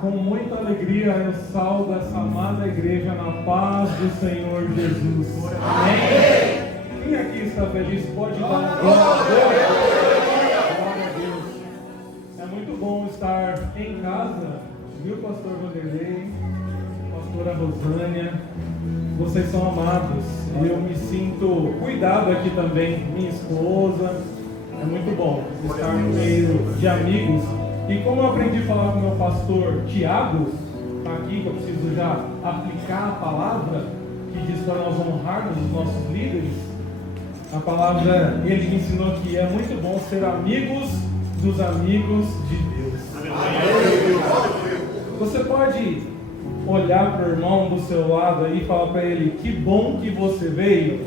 Com muita alegria eu saúdo essa amada igreja na paz do Senhor Jesus. Amém? Quem aqui está feliz pode dar glória a Deus. É muito bom estar em casa, viu, pastor Vanderlei, pastora Rosânia? Vocês são amados e eu me sinto cuidado aqui também, minha esposa. É muito bom estar no meio de amigos. E como eu aprendi a falar com o meu pastor Tiago, está aqui, que eu preciso já aplicar a palavra que diz para nós honrarmos os nossos líderes. A palavra, ele me ensinou que é muito bom ser amigos dos amigos de Deus. Você pode olhar para o irmão do seu lado aí e falar para ele: que bom que você veio.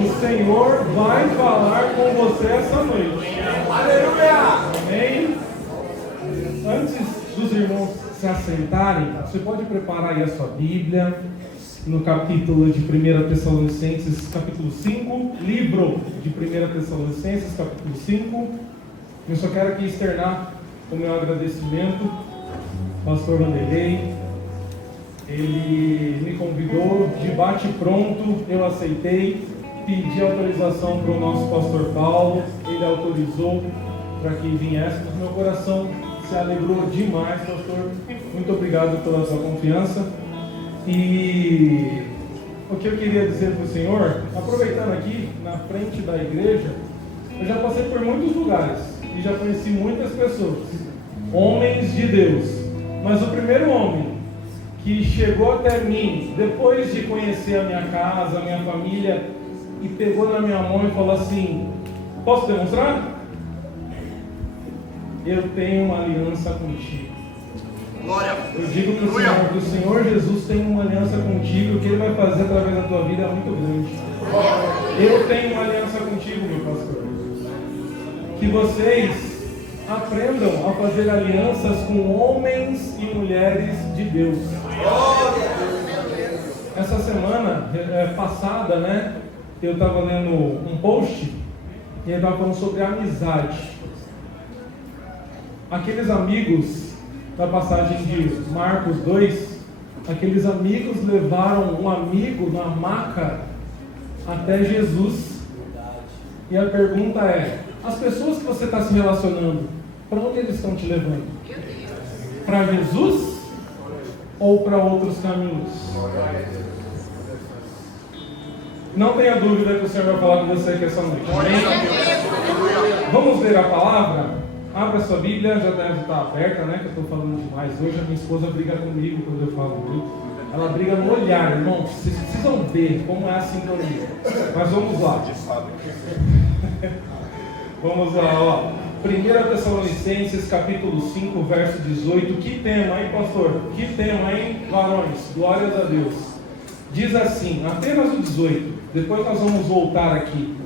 O Senhor vai falar com você essa noite. Aleluia! Amém? Antes dos irmãos se assentarem, você pode preparar aí a sua Bíblia no capítulo de 1 Tessalonicenses, capítulo 5, livro de 1 Tessalonicenses, capítulo 5. Eu só quero aqui externar o meu agradecimento ao pastor Vanderlei. Ele me convidou de bate-pronto, eu aceitei, pedi autorização para o nosso pastor Paulo, ele autorizou para que viéssemos. Meu coração se alegrou demais, pastor. Muito obrigado pela sua confiança. E o que eu queria dizer para o senhor, aproveitando aqui na frente da igreja, eu já passei por muitos lugares e já conheci muitas pessoas, homens de Deus, mas o primeiro homem que chegou até mim, depois de conhecer a minha casa, a minha família, e pegou na minha mão e falou assim: posso demonstrar? Eu tenho uma aliança contigo. Glória. Eu digo para o Senhor que o Senhor Jesus tem uma aliança contigo, o que Ele vai fazer através da tua vida é muito grande. Eu tenho uma aliança contigo, meu pastor. Que vocês aprendam a fazer alianças com homens e mulheres de Deus. Essa semana passada, né, eu estava lendo um post e ele estava falando sobre amizade. Aqueles amigos da passagem de Marcos 2, aqueles amigos levaram um amigo na maca até Jesus. E a pergunta é: as pessoas que você está se relacionando, para onde eles estão te levando? Para Jesus ou para outros caminhos? Não tenha dúvida que o Senhor vai falar com você aqui essa noite. Amém? Vamos ler a palavra? Abra sua Bíblia, já deve estar aberta, né? Que eu estou falando demais hoje. A minha esposa briga comigo quando eu falo muito. Ela briga no olhar, irmão. Vocês precisam ver como é a sintonia. Mas vamos lá. Vamos lá, ó. 1 Tessalonicenses, capítulo 5, verso 18. Que tema, hein, pastor? Que tema, hein, varões? Glórias a Deus. Diz assim, apenas o 18. Depois nós vamos voltar aqui.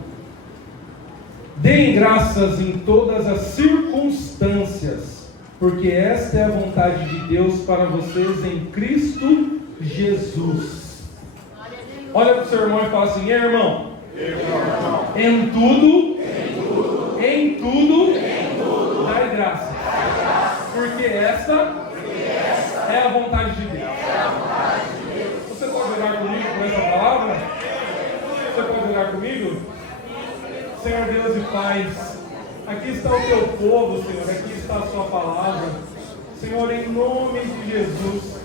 Deem graças em todas as circunstâncias, porque esta é a vontade de Deus para vocês em Cristo Jesus. Olha para o seu irmão e fala assim: irmão, em tudo, dai graças, porque esta é a vontade de Deus. Você pode orar comigo por essa palavra? Você pode orar comigo? Senhor Deus e Pai, aqui está o teu povo, Senhor, aqui está a sua palavra. Senhor, em nome de Jesus,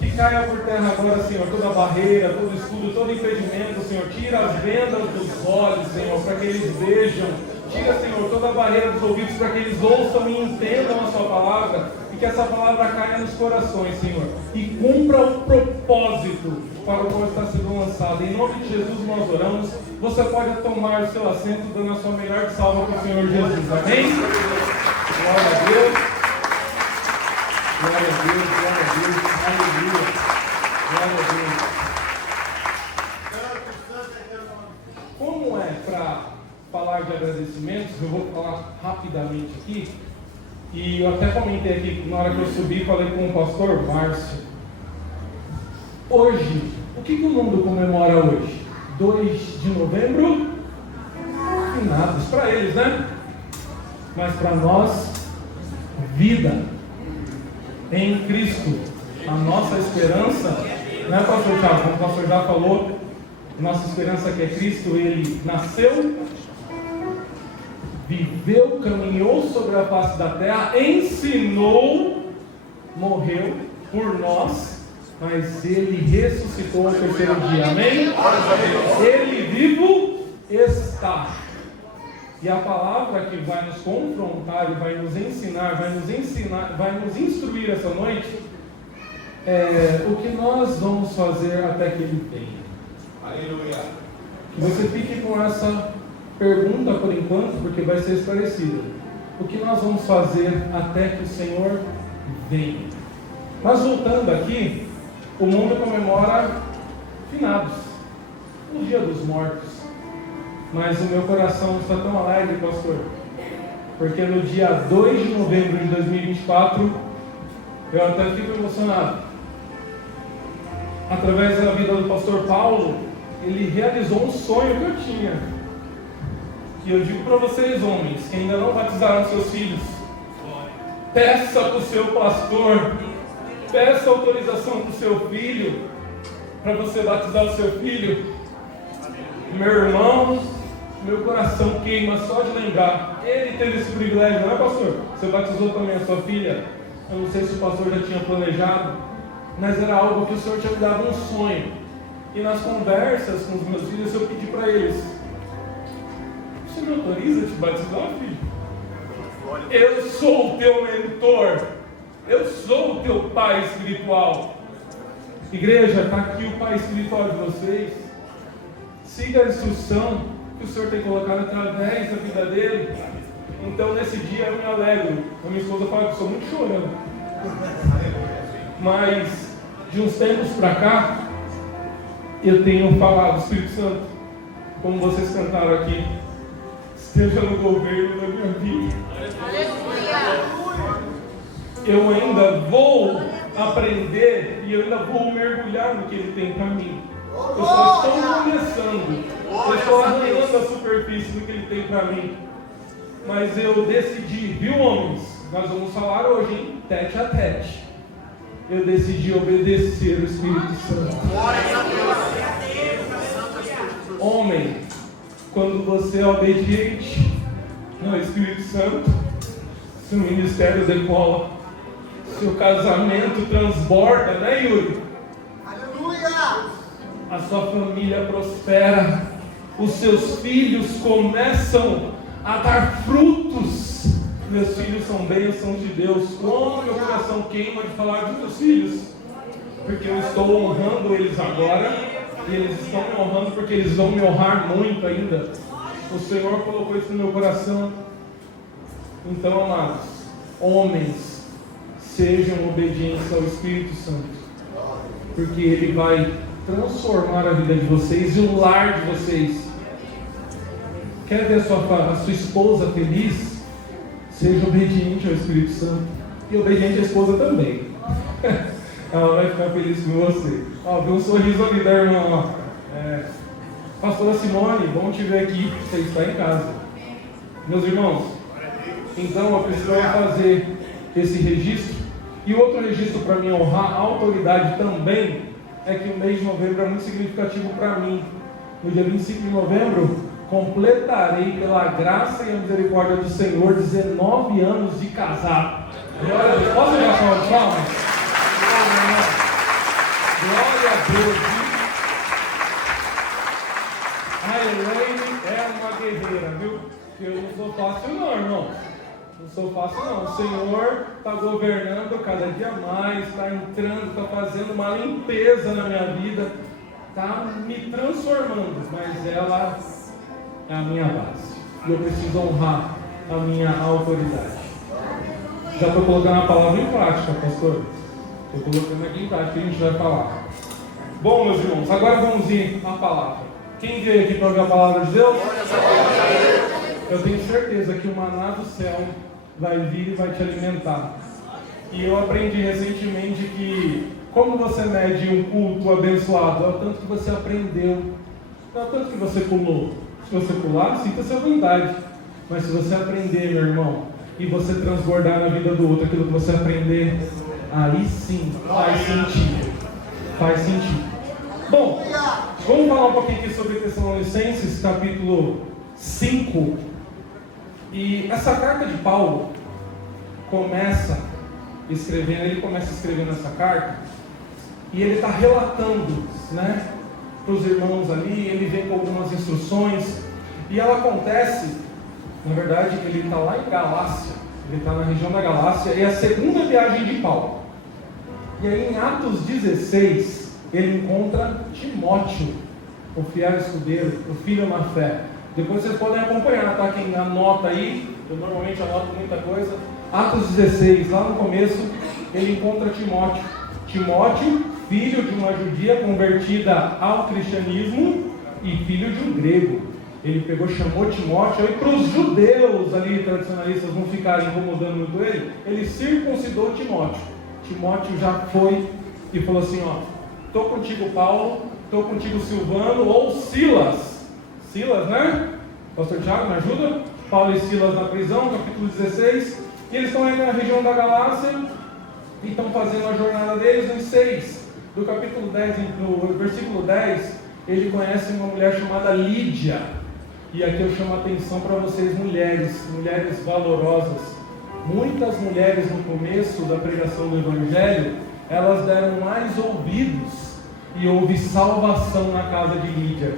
que caia por terra agora, Senhor, toda barreira, todo escudo, todo impedimento, Senhor. Tira as vendas dos olhos, Senhor, para que eles vejam. Tira, Senhor, toda a barreira dos ouvidos para que eles ouçam e entendam a sua palavra. E que essa palavra caia nos corações, Senhor, e cumpra o propósito para o qual está sendo lançado. Em nome de Jesus nós oramos. Você pode tomar o seu assento, dando a sua melhor salva para o Senhor Jesus. Amém? Glória a Deus. Glória a Deus, glória a Deus. Aleluia. Glória a Deus. Como é para falar de agradecimentos, eu vou falar rapidamente aqui. E eu até comentei aqui, na hora que eu subi, falei com o pastor Márcio. Hoje, o que o mundo comemora hoje? 2 de novembro? Finados para eles, né? Mas para nós, vida. em Cristo. A nossa esperança, né, pastor Thiago? Como o pastor já falou, nossa esperança que é Cristo, ele nasceu, viveu, caminhou sobre a face da terra, ensinou, morreu por nós, mas ele ressuscitou ao terceiro dia, amém? Ele vivo está. E a palavra que vai nos confrontar e vai nos ensinar, vai nos instruir essa noite, é o que nós vamos fazer até que ele venha. Aleluia. Que você fique com essa pergunta por enquanto, porque vai ser esclarecida. O que nós vamos fazer até que o Senhor venha? Mas voltando aqui, o mundo comemora finados, o Dia dos Mortos. Mas o meu coração está tão alegre, pastor, porque no dia 2 de novembro de 2024, eu até fico emocionado. Através da vida do pastor Paulo, ele realizou um sonho que eu tinha. Que eu digo para vocês, homens, que ainda não batizaram seus filhos, peça para o seu pastor, peça autorização para o seu filho, para você batizar o seu filho. Meu irmão, meu coração queima só de lembrar. Ele teve esse privilégio, não é, pastor? Você batizou também a sua filha? Eu não sei se o pastor já tinha planejado, mas era algo que o Senhor tinha me dado um sonho. E nas conversas com os meus filhos, eu pedi para eles: você me autoriza a te batizar, filho? Eu sou o teu mentor, eu sou o teu pai espiritual. Igreja, está aqui o pai espiritual de vocês. Siga a instrução que o Senhor tem colocado através da vida dele. Então nesse dia eu me alegro. A minha esposa fala que eu sou muito chorando, mas de uns tempos para cá eu tenho falado: Espírito Santo, como vocês cantaram aqui, esteja no governo da minha vida. Eu ainda vou aprender e eu ainda vou mergulhar no que ele tem para mim. Eu só estou começando, eu estou arranhando a superfície do que ele tem para mim. Mas eu decidi, viu, homens? Nós vamos falar hoje, hein? Tete a tete. Eu decidi obedecer o Espírito Santo. Homem, quando você é obediente no Espírito Santo, seu ministério decola, seu casamento transborda, né, Yuri? Aleluia! A sua família prospera, os seus filhos começam a dar frutos. Meus filhos são bênçãos de Deus. Como meu coração queima de falar dos meus filhos, porque eu estou honrando eles agora, e eles estão me honrando porque eles vão me honrar muito ainda. O Senhor colocou isso no meu coração. Então, amados, homens, sejam obedientes ao Espírito Santo, porque Ele vai transformar a vida de vocês e o lar de vocês. Quer ver a sua esposa feliz? Seja obediente ao Espírito Santo e obediente à esposa também. Ela vai ficar feliz com você. Ó, vê um sorriso ali da irmã. Pastora Simone, bom te ver aqui. Você está em casa. Meus irmãos, então eu preciso fazer esse registro. E outro registro para mim honrar a autoridade também é que o mês de novembro é muito significativo para mim. No dia 25 de novembro, completarei pela graça e a misericórdia do Senhor 19 anos de casado. Glória a Deus. Posso ver a salva de palmas? Glória a Deus. A Elaine é uma guerreira, viu? Eu não sou fácil não, irmão. Não sou fácil não. O Senhor está governando cada dia mais, está entrando, está fazendo uma limpeza na minha vida, está me transformando, mas ela é a minha base. E eu preciso honrar a minha autoridade. Já estou colocando a palavra em prática, pastor. Estou colocando aqui em prática que a gente vai falar. Bom, meus irmãos, agora vamos ir à palavra. Quem veio aqui para ouvir a palavra de Deus? Eu tenho certeza que o maná do céu vai vir e vai te alimentar. E eu aprendi recentemente que como você mede um culto abençoado? É o tanto que você aprendeu, não é o tanto que você pulou. Se você pular, sinta-se à vontade. Mas se você aprender, meu irmão, e você transbordar na vida do outro aquilo que você aprender, aí sim faz sentido. Faz sentido. Bom, vamos falar um pouquinho aqui sobre Tessalonicenses, capítulo 5. E essa carta de Paulo começa escrevendo essa carta, e ele está relatando, né, para os irmãos ali. Ele vem com algumas instruções, e ela acontece, na verdade, ele está lá em Galácia, ele está na região da Galácia, e é a segunda viagem de Paulo. E aí em Atos 16, ele encontra Timóteo, o fiel escudeiro, o filho na fé. Depois vocês podem acompanhar, tá? Quem anota aí, eu normalmente anoto muita coisa. Atos 16, lá no começo, ele encontra Timóteo. Timóteo, filho de uma judia convertida ao cristianismo e filho de um grego. Ele chamou Timóteo, e para os judeus ali, tradicionalistas, não ficarem incomodando muito ele circuncidou Timóteo. Timóteo já foi e falou assim, ó, estou contigo Paulo, estou contigo Silvano ou Silas, né? Pastor Tiago, me ajuda? Paulo e Silas na prisão, capítulo 16, e eles estão aí na região da Galácia, e estão fazendo a jornada deles. Em 6, do capítulo 10, no versículo 10, ele conhece uma mulher chamada Lídia, e aqui eu chamo a atenção para vocês, mulheres valorosas. Muitas mulheres no começo da pregação do Evangelho, elas deram mais ouvidos, e houve salvação na casa de Lídia.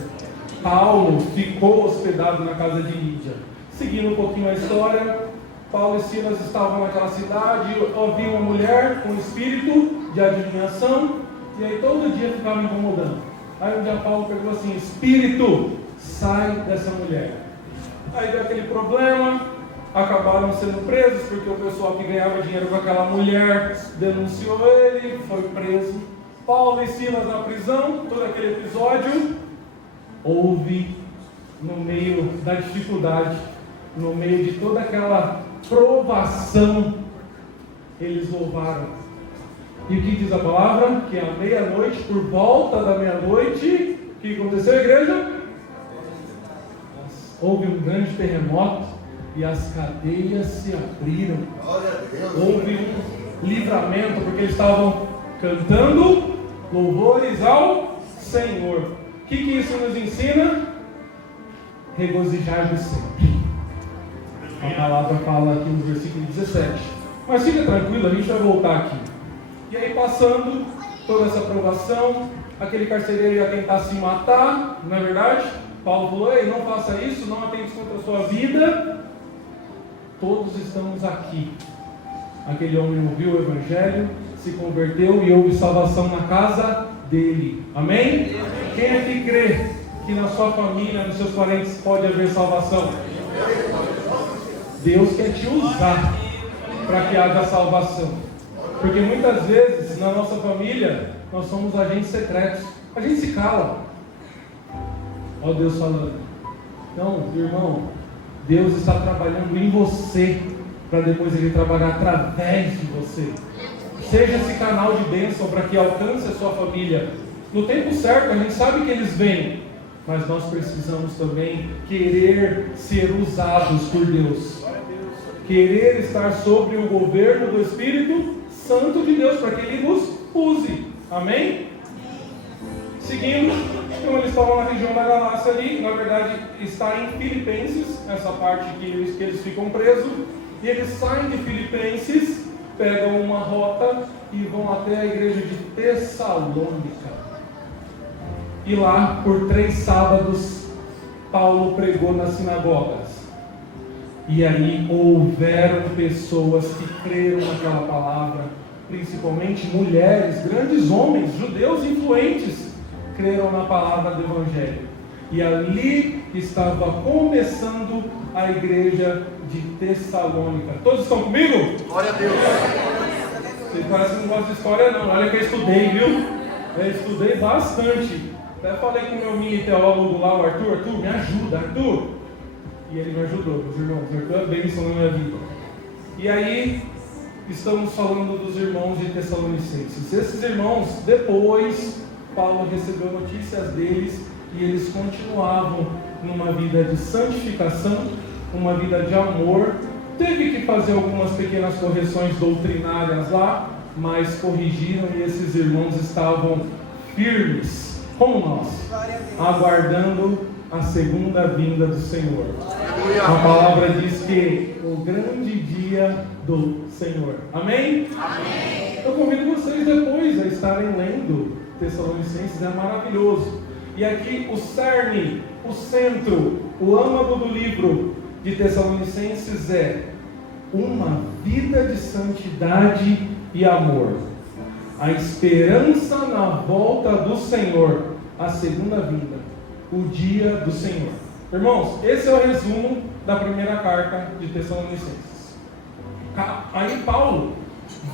Paulo ficou hospedado na casa de Lídia. Seguindo um pouquinho a história, Paulo e Silas estavam naquela cidade, ouviam uma mulher com espírito de adivinhação, e aí todo dia ficava incomodando. Aí um dia Paulo perguntou assim, espírito, sai dessa mulher. Aí deu aquele problema, acabaram sendo presos, porque o pessoal que ganhava dinheiro com aquela mulher denunciou ele, foi preso. Paulo e Silas na prisão, todo aquele episódio. Houve, no meio da dificuldade, no meio de toda aquela provação, eles louvaram. E o que diz a palavra? Que à meia-noite, por volta da meia-noite, o que aconteceu, igreja? Houve um grande terremoto e as cadeias se abriram. Houve um livramento, porque eles estavam cantando louvores ao Senhor. O que isso nos ensina? Regozijar-vos sempre. A palavra fala aqui no versículo 17. Mas fica tranquilo, a gente vai voltar aqui. E aí, passando toda essa provação, aquele carcereiro ia tentar se matar, não é verdade? Paulo falou, ei, não faça isso, não atente contra a sua vida. Todos estamos aqui. Aquele homem ouviu o Evangelho, se converteu e houve salvação na casa dele. Amém? Quem aqui crê que na sua família, nos seus parentes pode haver salvação? Deus quer te usar para que haja salvação. Porque muitas vezes na nossa família nós somos agentes secretos. A gente se cala. Ó Deus falando. Então, irmão, Deus está trabalhando em você para depois Ele trabalhar através de você. Seja esse canal de bênção para que alcance a sua família. No tempo certo, a gente sabe que eles vêm, mas nós precisamos também querer ser usados por Deus. Querer estar sobre o governo do Espírito Santo de Deus, para que Ele nos use. Amém? Seguindo, então eles estavam na região da Galácia ali, na verdade está em Filipenses, essa parte que eles ficam presos, e eles saem de Filipenses, pegam uma rota e vão até a igreja de Tessalônica. E lá, por 3 sábados, Paulo pregou nas sinagogas. E aí houveram pessoas que creram naquela palavra, principalmente mulheres, grandes homens, judeus influentes, creram na palavra do Evangelho. E ali estava começando a igreja de Tessalônica. Todos estão comigo? Glória a Deus! Vocês parecem que não gostam de história não, olha que eu estudei, viu? Eu estudei bastante. Até falei com o meu mini teólogo lá, o Arthur, me ajuda, Arthur! E ele me ajudou, meus irmãos, Arthur é bênção na minha vida. E aí, estamos falando dos irmãos de Tessalonicenses. Esses irmãos, depois, Paulo recebeu notícias deles e eles continuavam numa vida de santificação, uma vida de amor teve que fazer algumas pequenas correções doutrinárias lá, mas corrigiram e esses irmãos estavam firmes, como nós, aguardando a segunda vinda do Senhor. A palavra diz que o grande dia do Senhor. Amém? Amém. Eu convido vocês depois a estarem lendo Tessalonicenses, é maravilhoso. E aqui o cerne, o centro, o âmago do livro de Tessalonicenses é uma vida de santidade e amor. A esperança na volta do Senhor, a segunda vinda, o dia do Senhor. Irmãos, esse é o resumo da primeira carta de Tessalonicenses. Aí Paulo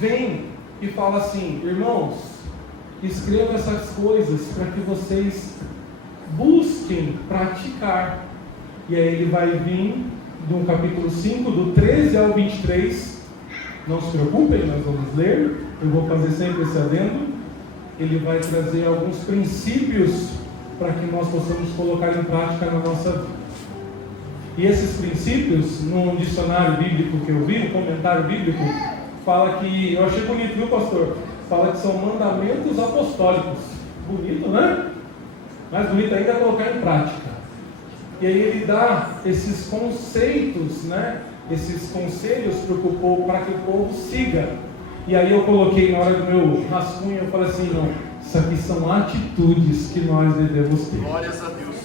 vem e fala assim: irmãos, escreva essas coisas para que vocês busquem praticar. E aí ele vai vir do capítulo 5, do 13 ao 23. Não se preocupem, nós vamos ler. Eu vou fazer sempre esse adendo. Ele vai trazer alguns princípios para que nós possamos colocar em prática na nossa vida. E esses princípios, num dicionário bíblico que eu vi, no comentário bíblico, fala que, eu achei bonito, viu, pastor? Fala que são mandamentos apostólicos. Bonito, né? Mais bonito ainda é colocar em prática. E aí ele dá esses conceitos, né? Esses conselhos para que o povo siga. E aí eu coloquei na hora do meu rascunho, eu falei assim: não, isso aqui são atitudes que nós devemos ter. Glórias a Deus.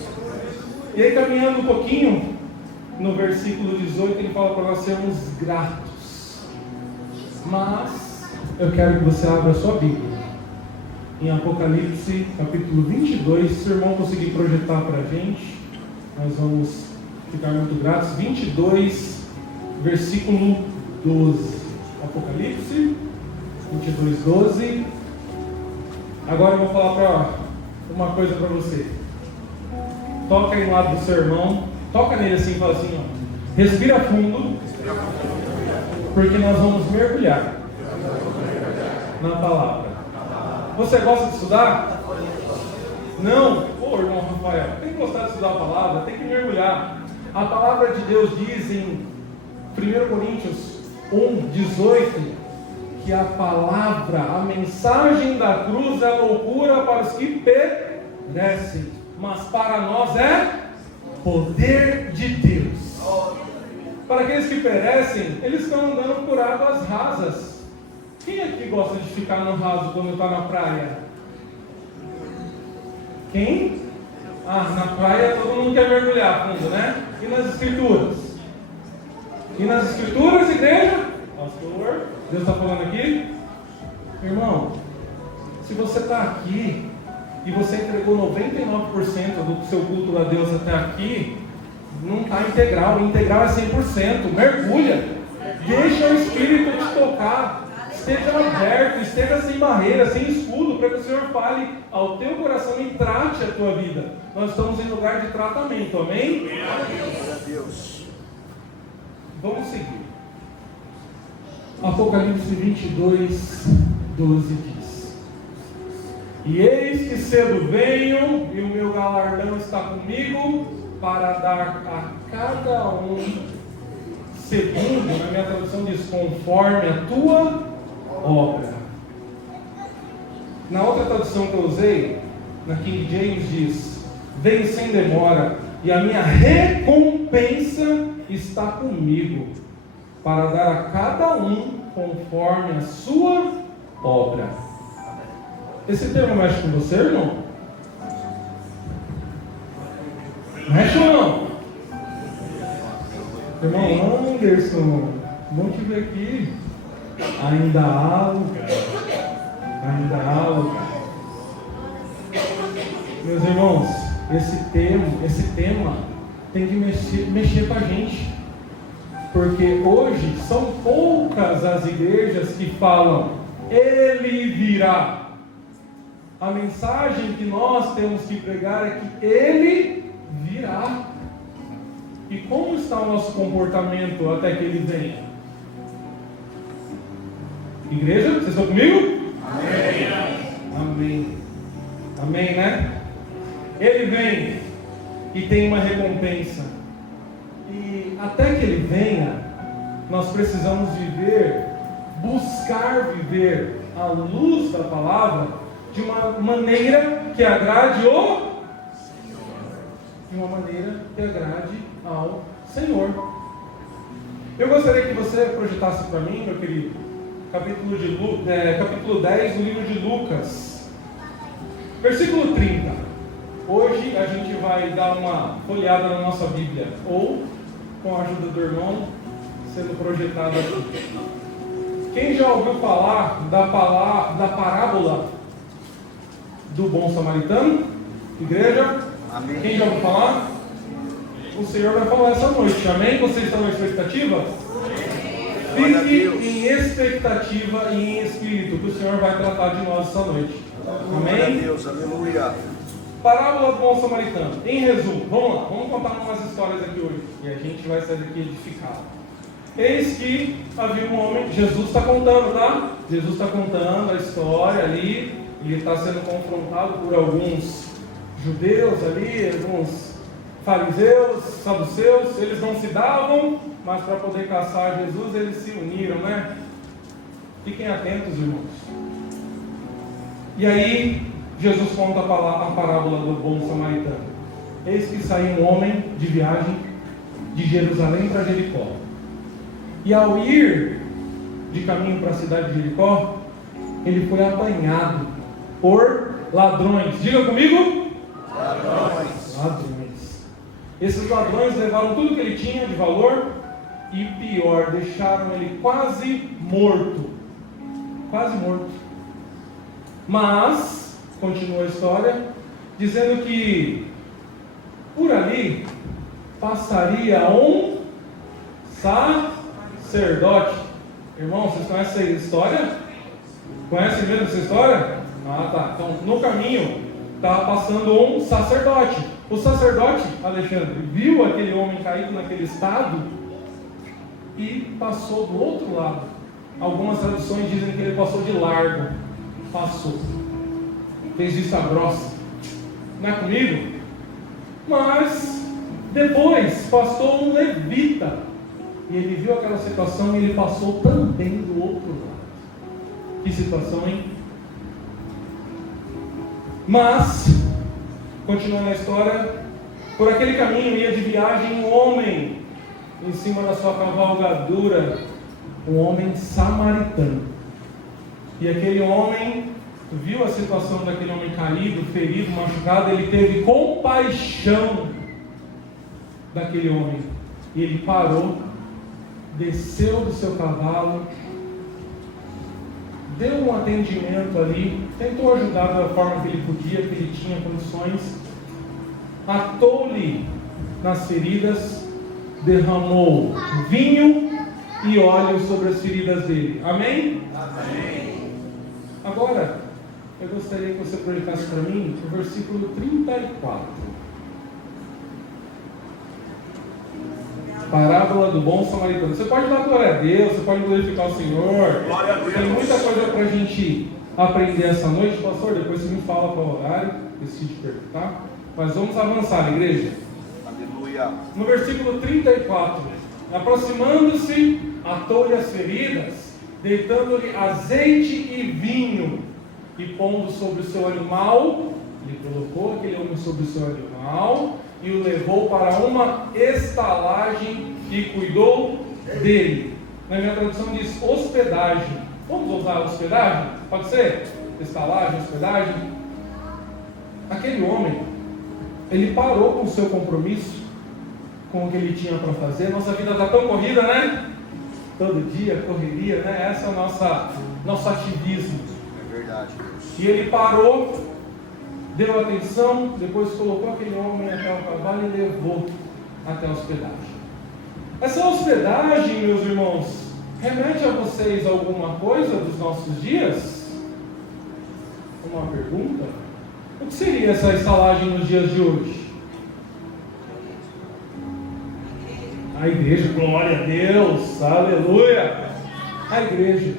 E aí, caminhando um pouquinho, no versículo 18, ele fala para nós sermos gratos. Mas eu quero que você abra a sua Bíblia em Apocalipse, capítulo 22. Se o irmão conseguir projetar para a gente, nós vamos ficar muito gratos. 22, versículo 12. Apocalipse 22, 12. Agora eu vou falar uma coisa para você. Toca aí no lado do seu irmão, toca nele assim e fala assim, ó, respira fundo, porque nós vamos mergulhar na palavra. Você gosta de estudar? Não? Ô irmão Rafael, tem que gostar de estudar a palavra, tem que mergulhar. A palavra de Deus diz em 1 Coríntios 1:18 que a palavra, a mensagem da cruz é loucura para os que perecem, mas para nós é poder de Deus. Para aqueles que perecem, eles estão andando por águas rasas. Quem aqui gosta de ficar no raso quando está na praia? Quem? Na praia todo mundo quer mergulhar fundo, né? E nas escrituras? E nas escrituras, igreja? Pastor, Deus está falando aqui? Irmão, se você está aqui e você entregou 99% do seu culto a Deus até aqui, não está integral. O integral é 100%. Mergulha. Deixa o Espírito te tocar. Esteja aberto, esteja sem barreira, sem escudo, para que o Senhor fale ao teu coração e trate a tua vida. Nós estamos em lugar de tratamento, amém? Glória a Deus. Vamos seguir. Apocalipse 22, 12 diz: e eis que cedo venho, e o meu galardão está comigo, para dar a cada um segundo, na minha tradução diz, conforme a tua obra. Na outra tradução que eu usei, na King James diz: vem sem demora, e a minha recompensa está comigo, para dar a cada um conforme a sua obra. Esse termo mexe com você, irmão? Mexe ou não? Irmão Anderson, bom te ver aqui. Ainda há lugar. Ainda há lugar. Meus irmãos, esse tema tem que mexer com a gente. Porque hoje são poucas as igrejas que falam, Ele virá. A mensagem que nós temos que pregar é que Ele virá. E como está o nosso comportamento até que Ele venha? Igreja, vocês estão comigo? Amém. Amém. Amém, né? Ele vem e tem uma recompensa. E até que Ele venha, nós precisamos buscar viver a luz da palavra de uma maneira que agrade ao Senhor. Eu gostaria que você projetasse para mim, meu querido, capítulo 10 do livro de Lucas, versículo 30. Hoje a gente vai dar uma folheada na nossa Bíblia, ou com a ajuda do irmão, sendo projetado aqui. Quem já ouviu falar da parábola do bom samaritano? Igreja? Amém. Quem já ouviu falar? O Senhor vai falar essa noite, amém? Vocês estão na expectativa? Fique em expectativa e em espírito, que o Senhor vai tratar de nós essa noite. Amém? Glória a Deus, aleluia. Parábola do bom samaritano. Em resumo, vamos lá, vamos contar umas histórias aqui hoje. E a gente vai sair daqui edificado. Eis que havia um homem, Jesus está contando, tá? Jesus está contando a história ali. Ele está sendo confrontado por alguns judeus ali, alguns fariseus, saduceus. Eles não se davam, mas para poder caçar Jesus, eles se uniram, né? Fiquem atentos, irmãos. E aí, Jesus conta a parábola do bom samaritano. Eis que saiu um homem de viagem de Jerusalém para Jericó. E ao ir de caminho para a cidade de Jericó, ele foi apanhado por ladrões. Diga comigo: ladrões. Esses ladrões levaram tudo que ele tinha de valor e, pior, deixaram ele quase morto. Quase morto. Mas continua a história, dizendo que por ali passaria um sacerdote. Irmão, vocês conhecem essa história? Conhecem mesmo essa história? Ah, tá. Então, no caminho, estava passando um sacerdote. O sacerdote, Alexandre, viu aquele homem caído naquele estado e passou do outro lado. Algumas traduções dizem que ele passou de largo. Passou. Fez vista grossa. Não é comigo? Mas depois passou um levita e ele viu aquela situação e ele passou também do outro lado. Que situação, hein? Mas, continuando a história, por aquele caminho ia de viagem um homem em cima da sua cavalgadura, um homem samaritano. E aquele homem viu a situação daquele homem caído, ferido, machucado. Ele teve compaixão daquele homem e ele parou, desceu do seu cavalo, deu um atendimento ali, tentou ajudar da forma que ele podia, que ele tinha condições, atou-lhe nas feridas, derramou vinho e óleo sobre as feridas dele. Amém? Amém. Agora, eu gostaria que você projetasse para mim o versículo 34. Parábola do bom samaritano. Você pode dar glória a Deus, você pode glorificar o Senhor. Glória a Deus. Tem muita coisa para a gente aprender essa noite. Pastor, depois você me fala qual o horário, decide perguntar. Mas vamos avançar, igreja. Aleluia. No versículo 34, aproximando-se, atou-lhe as feridas, deitando-lhe azeite e vinho, e pondo sobre o seu animal, ele colocou aquele homem sobre o seu animal, e o levou para uma estalagem e cuidou dele. Na minha tradução diz hospedagem. Vamos usar hospedagem? Pode ser? Estalagem, hospedagem. Aquele homem, ele parou com o seu compromisso, com o que ele tinha para fazer. Nossa vida está tão corrida, né? Todo dia, correria, né? Esse é o nosso ativismo. É verdade, Deus. E ele parou, deu atenção, depois colocou aquele homem até o cavalo e levou até a hospedagem. Essa hospedagem, meus irmãos, remete a vocês alguma coisa dos nossos dias? Uma pergunta? O que seria essa estalagem nos dias de hoje? A igreja, glória a Deus, aleluia! A igreja.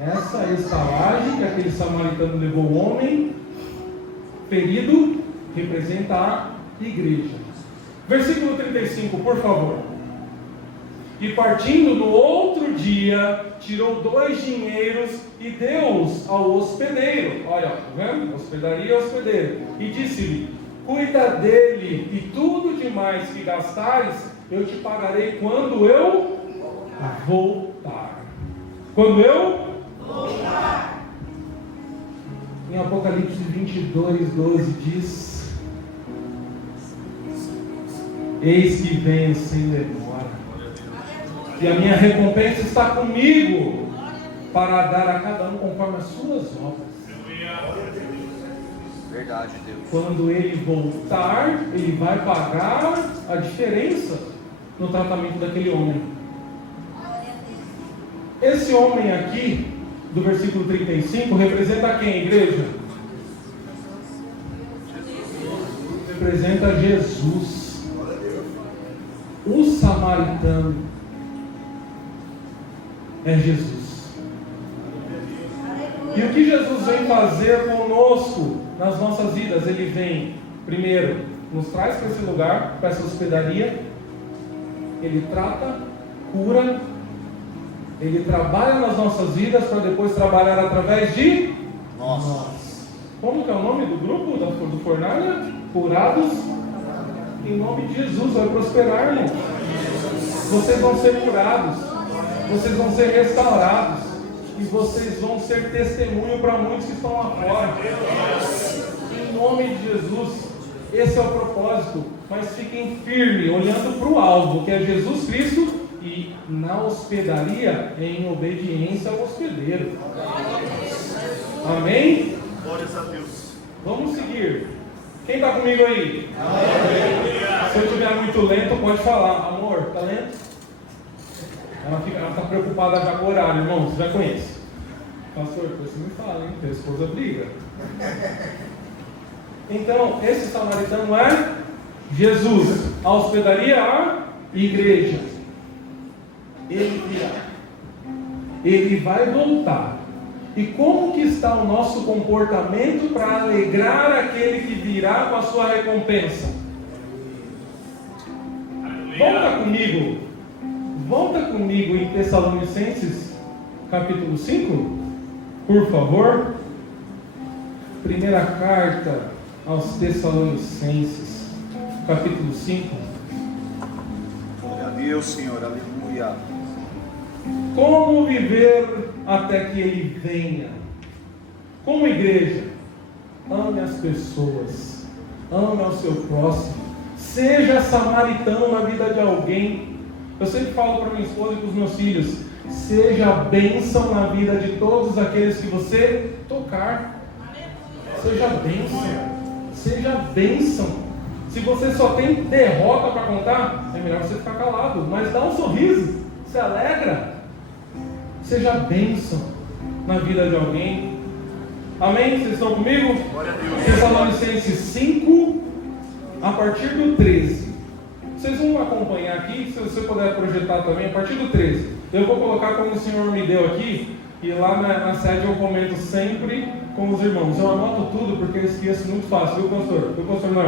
Essa estalagem que aquele samaritano levou o homem ferido representa a igreja. Versículo 35, por favor. E partindo no outro dia, tirou 2 dinheiros e deu-os ao hospedeiro. Olha, tá vendo? Hospedaria e hospedeiro. E disse-lhe: cuida dele, e tudo demais que gastares, eu te pagarei quando eu voltar. Quando eu voltar. Em Apocalipse 22:12 diz: eis que venho sem demora, e a minha recompensa está comigo, para dar a cada um conforme as suas obras. Verdade, Deus. Quando ele voltar, ele vai pagar a diferença no tratamento daquele homem. Esse homem aqui, do versículo 35, representa quem, igreja? Representa Jesus. O samaritano é Jesus. E o que Jesus vem fazer conosco nas nossas vidas? Ele vem, primeiro, nos traz para esse lugar, para essa hospedaria. Ele trata, cura, ele trabalha nas nossas vidas para depois trabalhar através de nós. Como que é o nome do grupo do Fornalha? Curados em nome de Jesus. Vai prosperar, irmão. Vocês vão ser curados, vocês vão ser restaurados, e vocês vão ser testemunho para muitos que estão lá fora. Em nome de Jesus. Esse é o propósito. Mas fiquem firmes, olhando para o alvo, que é Jesus Cristo, e na hospedaria, em obediência ao hospedeiro. Amém? Glórias a Deus. Vamos seguir. Quem está comigo aí? Amém. Se eu estiver muito lento, pode falar. Amor, está lento? Ela está preocupada já com o horário, irmão. Você já conhece. Pastor, você me fala, hein? Tua esposa briga. Então, esse samaritano é Jesus. A hospedaria, a igreja. Ele virá. Ele vai voltar. E como que está o nosso comportamento para alegrar aquele que virá com a sua recompensa? Volta comigo em Tessalonicenses capítulo 5, por favor. Primeira carta aos Tessalonicenses, capítulo 5. Glória a Deus, Senhor, aleluia. Como viver até que Ele venha? Como igreja, ame as pessoas, ame ao seu próximo, seja samaritano na vida de alguém. Eu sempre falo para minha esposa e para os meus filhos: seja bênção na vida de todos aqueles que você tocar. Seja bênção, seja bênção. Se você só tem derrota para contar, é melhor você ficar calado, mas dá um sorriso, se alegra. Seja bênção na vida de alguém. Amém? Vocês estão comigo? Glória a Deus. Tessalonicenses 5, a partir do 13. Vocês vão acompanhar aqui, se você puder projetar também, a partir do 13. Eu vou colocar como o Senhor me deu aqui, e lá na sede eu comento sempre com os irmãos. Eu anoto tudo porque eu esqueço muito fácil, viu, pastor? Viu, pastor? Não,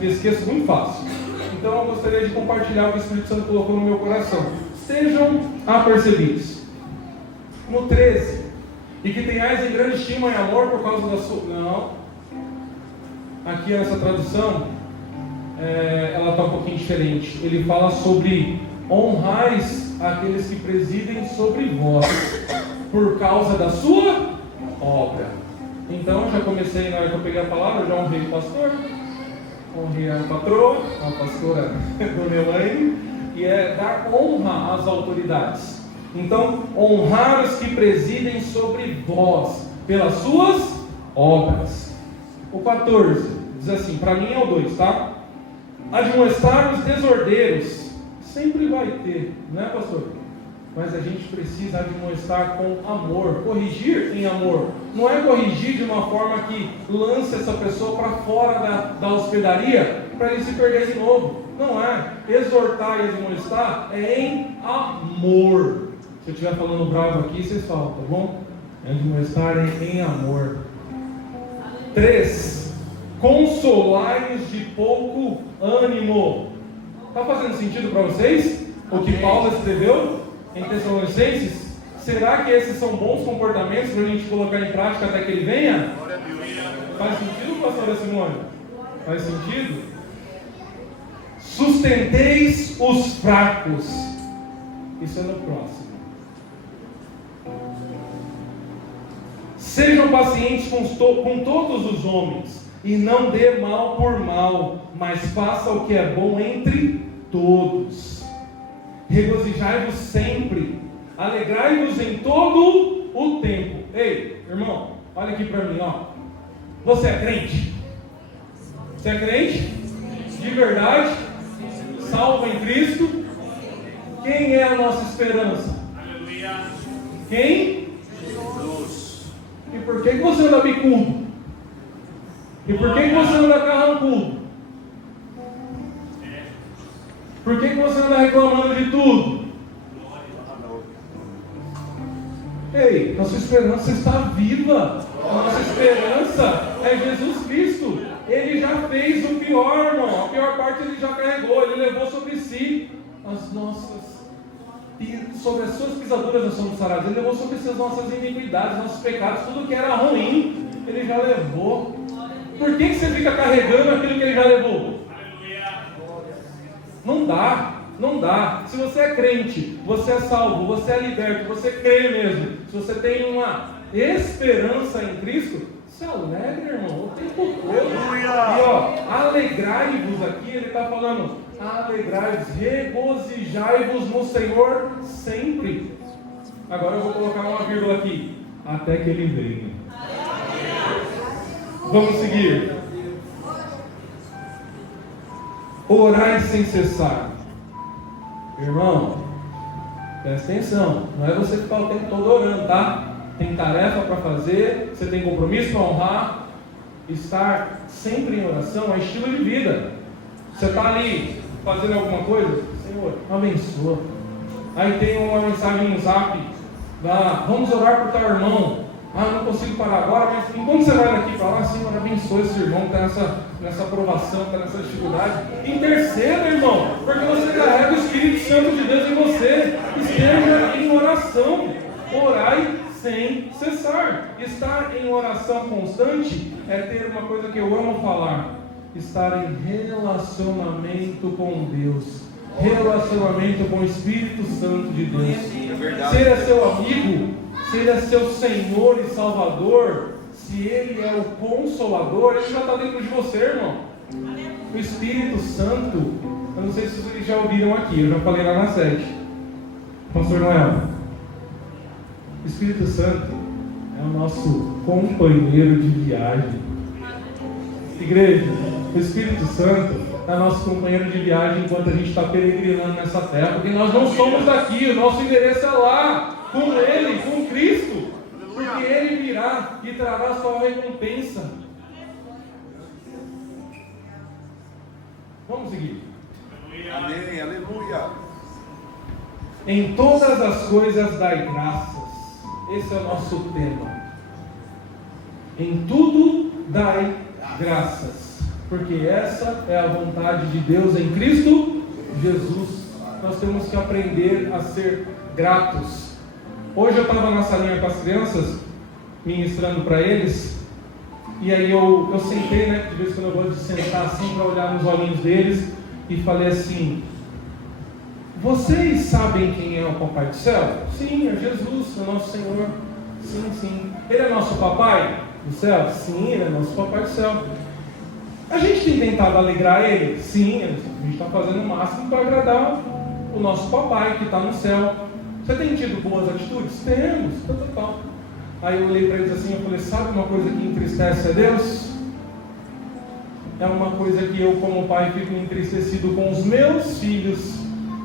eu esqueço muito fácil. Então eu gostaria de compartilhar o que o Espírito Santo colocou no meu coração. Sejam apercebidos. No 13, e que tenhais em grande estima e amor por causa da sua... Não. Aqui nessa tradução, ela está um pouquinho diferente. Ele fala sobre honrais aqueles que presidem sobre vós, por causa da sua obra. Então, já comecei, na hora que eu peguei a palavra, já honrei o pastor, honrei a patroa, a pastora Dona Elaine, e é dar honra às autoridades. Então, honrar os que presidem sobre vós, pelas suas obras. O 14, diz assim, para mim é o 2, tá? Admoestar os desordeiros, sempre vai ter, né, pastor? Mas a gente precisa admoestar com amor, corrigir em amor. Não é corrigir de uma forma que lance essa pessoa para fora da hospedaria, para ele se perder de novo. Não é. Exortar e admoestar é em amor. Se eu estiver falando bravo aqui, vocês falam, tá bom? Admoestar é em amor. 3. Consolai-os de pouco ânimo. Está fazendo sentido para vocês? o que Paulo escreveu em Tessalonicenses? Será que esses são bons comportamentos para a gente colocar em prática até que ele venha? Faz sentido, pastora Simone? Faz sentido? Sustenteis os fracos. Isso é no próximo. Sejam pacientes com todos os homens, e não dê mal por mal, mas faça o que é bom entre todos. Regozijai-vos sempre, alegrai-vos em todo o tempo. Ei, irmão, olha aqui para mim, ó. Você é crente? Você é crente? De verdade? Salvo em Cristo? Quem é a nossa esperança? Quem? Jesus. E por que você anda bicudo? E por que você anda carrancudo? Por que você anda reclamando de tudo? Ei, nossa esperança está viva. A nossa esperança é Jesus Cristo. Ele já fez o pior, irmão. A pior parte ele já carregou. Ele levou sobre si sobre as suas pisaduras nós somos sarados. Ele levou sobre si as nossas iniquidades, nossos pecados, tudo que era ruim, ele já levou. Por que você fica carregando aquilo que ele já levou? Não dá, não dá. Se você é crente, você é salvo, você é liberto, você crê mesmo, se você tem uma esperança em Cristo, se alegra, irmão, o tempo todo. E ó, alegrai-vos aqui, ele está falando, alegrai-vos, regozijai-vos no Senhor sempre. Agora eu vou colocar uma vírgula aqui, até que ele venha. Vamos seguir. Orai sem cessar. Irmão, presta atenção, não é você ficar o tempo todo orando, tá? Tem tarefa para fazer, você tem compromisso para honrar. Estar sempre em oração é estilo de vida. Você está ali fazendo alguma coisa, Senhor, abençoa. Aí tem uma mensagem no zap, vamos orar por tal irmão. Não consigo parar agora, mas enquanto você vai daqui para lá, Senhor, abençoa esse irmão que está nessa aprovação, está nessa dificuldade. Interceda, irmão, porque você carrega o Espírito Santo de Deus em você. Esteja em oração. Orai sem cessar. Estar em oração constante é ter uma coisa que eu amo falar: estar em relacionamento com Deus, relacionamento com o Espírito Santo de Deus. Se Ele é seu amigo, se Ele é seu Senhor e Salvador, se Ele é o Consolador, Ele já está dentro de você, irmão. O Espírito Santo, eu não sei se vocês já ouviram aqui, eu já falei lá na sede. Pastor Noel, o Espírito Santo é o nosso companheiro de viagem. Igreja, o Espírito Santo é nosso companheiro de viagem enquanto a gente está peregrinando nessa terra, porque nós não somos daqui, o nosso endereço é lá, com Ele, com Cristo, porque Ele virá e trará sua recompensa. Vamos seguir. Amém, aleluia. Em todas as coisas dai graças. Esse é o nosso tema. Em tudo dai graças, porque essa é a vontade de Deus em Cristo Jesus. Nós temos que aprender a ser gratos. Hoje eu estava na salinha com as crianças, ministrando para eles, e aí eu sentei, né? De vez em quando eu gosto de sentar assim para olhar nos olhinhos deles, e falei assim: vocês sabem quem é o Papai do Céu? Sim, é Jesus, é nosso Senhor. Sim, sim. Ele é nosso Papai do Céu? Sim, Ele é nosso Papai do Céu. A gente tem tentado alegrar Ele? Sim, a gente está fazendo o máximo para agradar o nosso Papai que está no céu. Você tem tido boas atitudes? Temos, tal. Aí eu olhei para eles assim e falei: sabe uma coisa que entristece a Deus? É uma coisa que eu, como pai, fico entristecido com os meus filhos.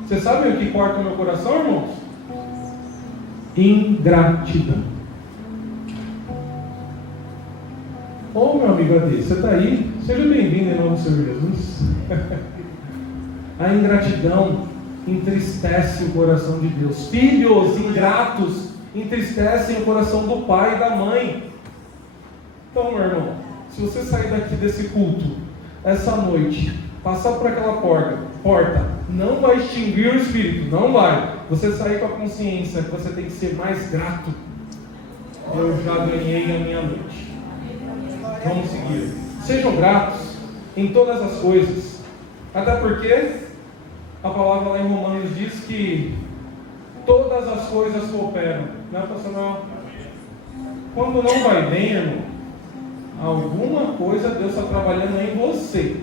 Vocês sabem o que corta o meu coração, irmãos? Ingratidão. Meu amigo Adi, você está aí? Seja bem-vindo em nome do Senhor Jesus. A ingratidão entristece o coração de Deus. Filhos ingratos entristecem o coração do pai e da mãe. Então, meu irmão, se você sair daqui desse culto essa noite, passar por aquela porta, porta, não vai extinguir o Espírito, não vai. Você sair com a consciência que você tem que ser mais grato. Eu já ganhei a minha noite. Vamos seguir. Sejam gratos em todas as coisas. Até porque a palavra lá em Romanos diz que todas as coisas cooperam. Não é, pastor Noel? Quando não vai bem, irmão, alguma coisa Deus está trabalhando em você.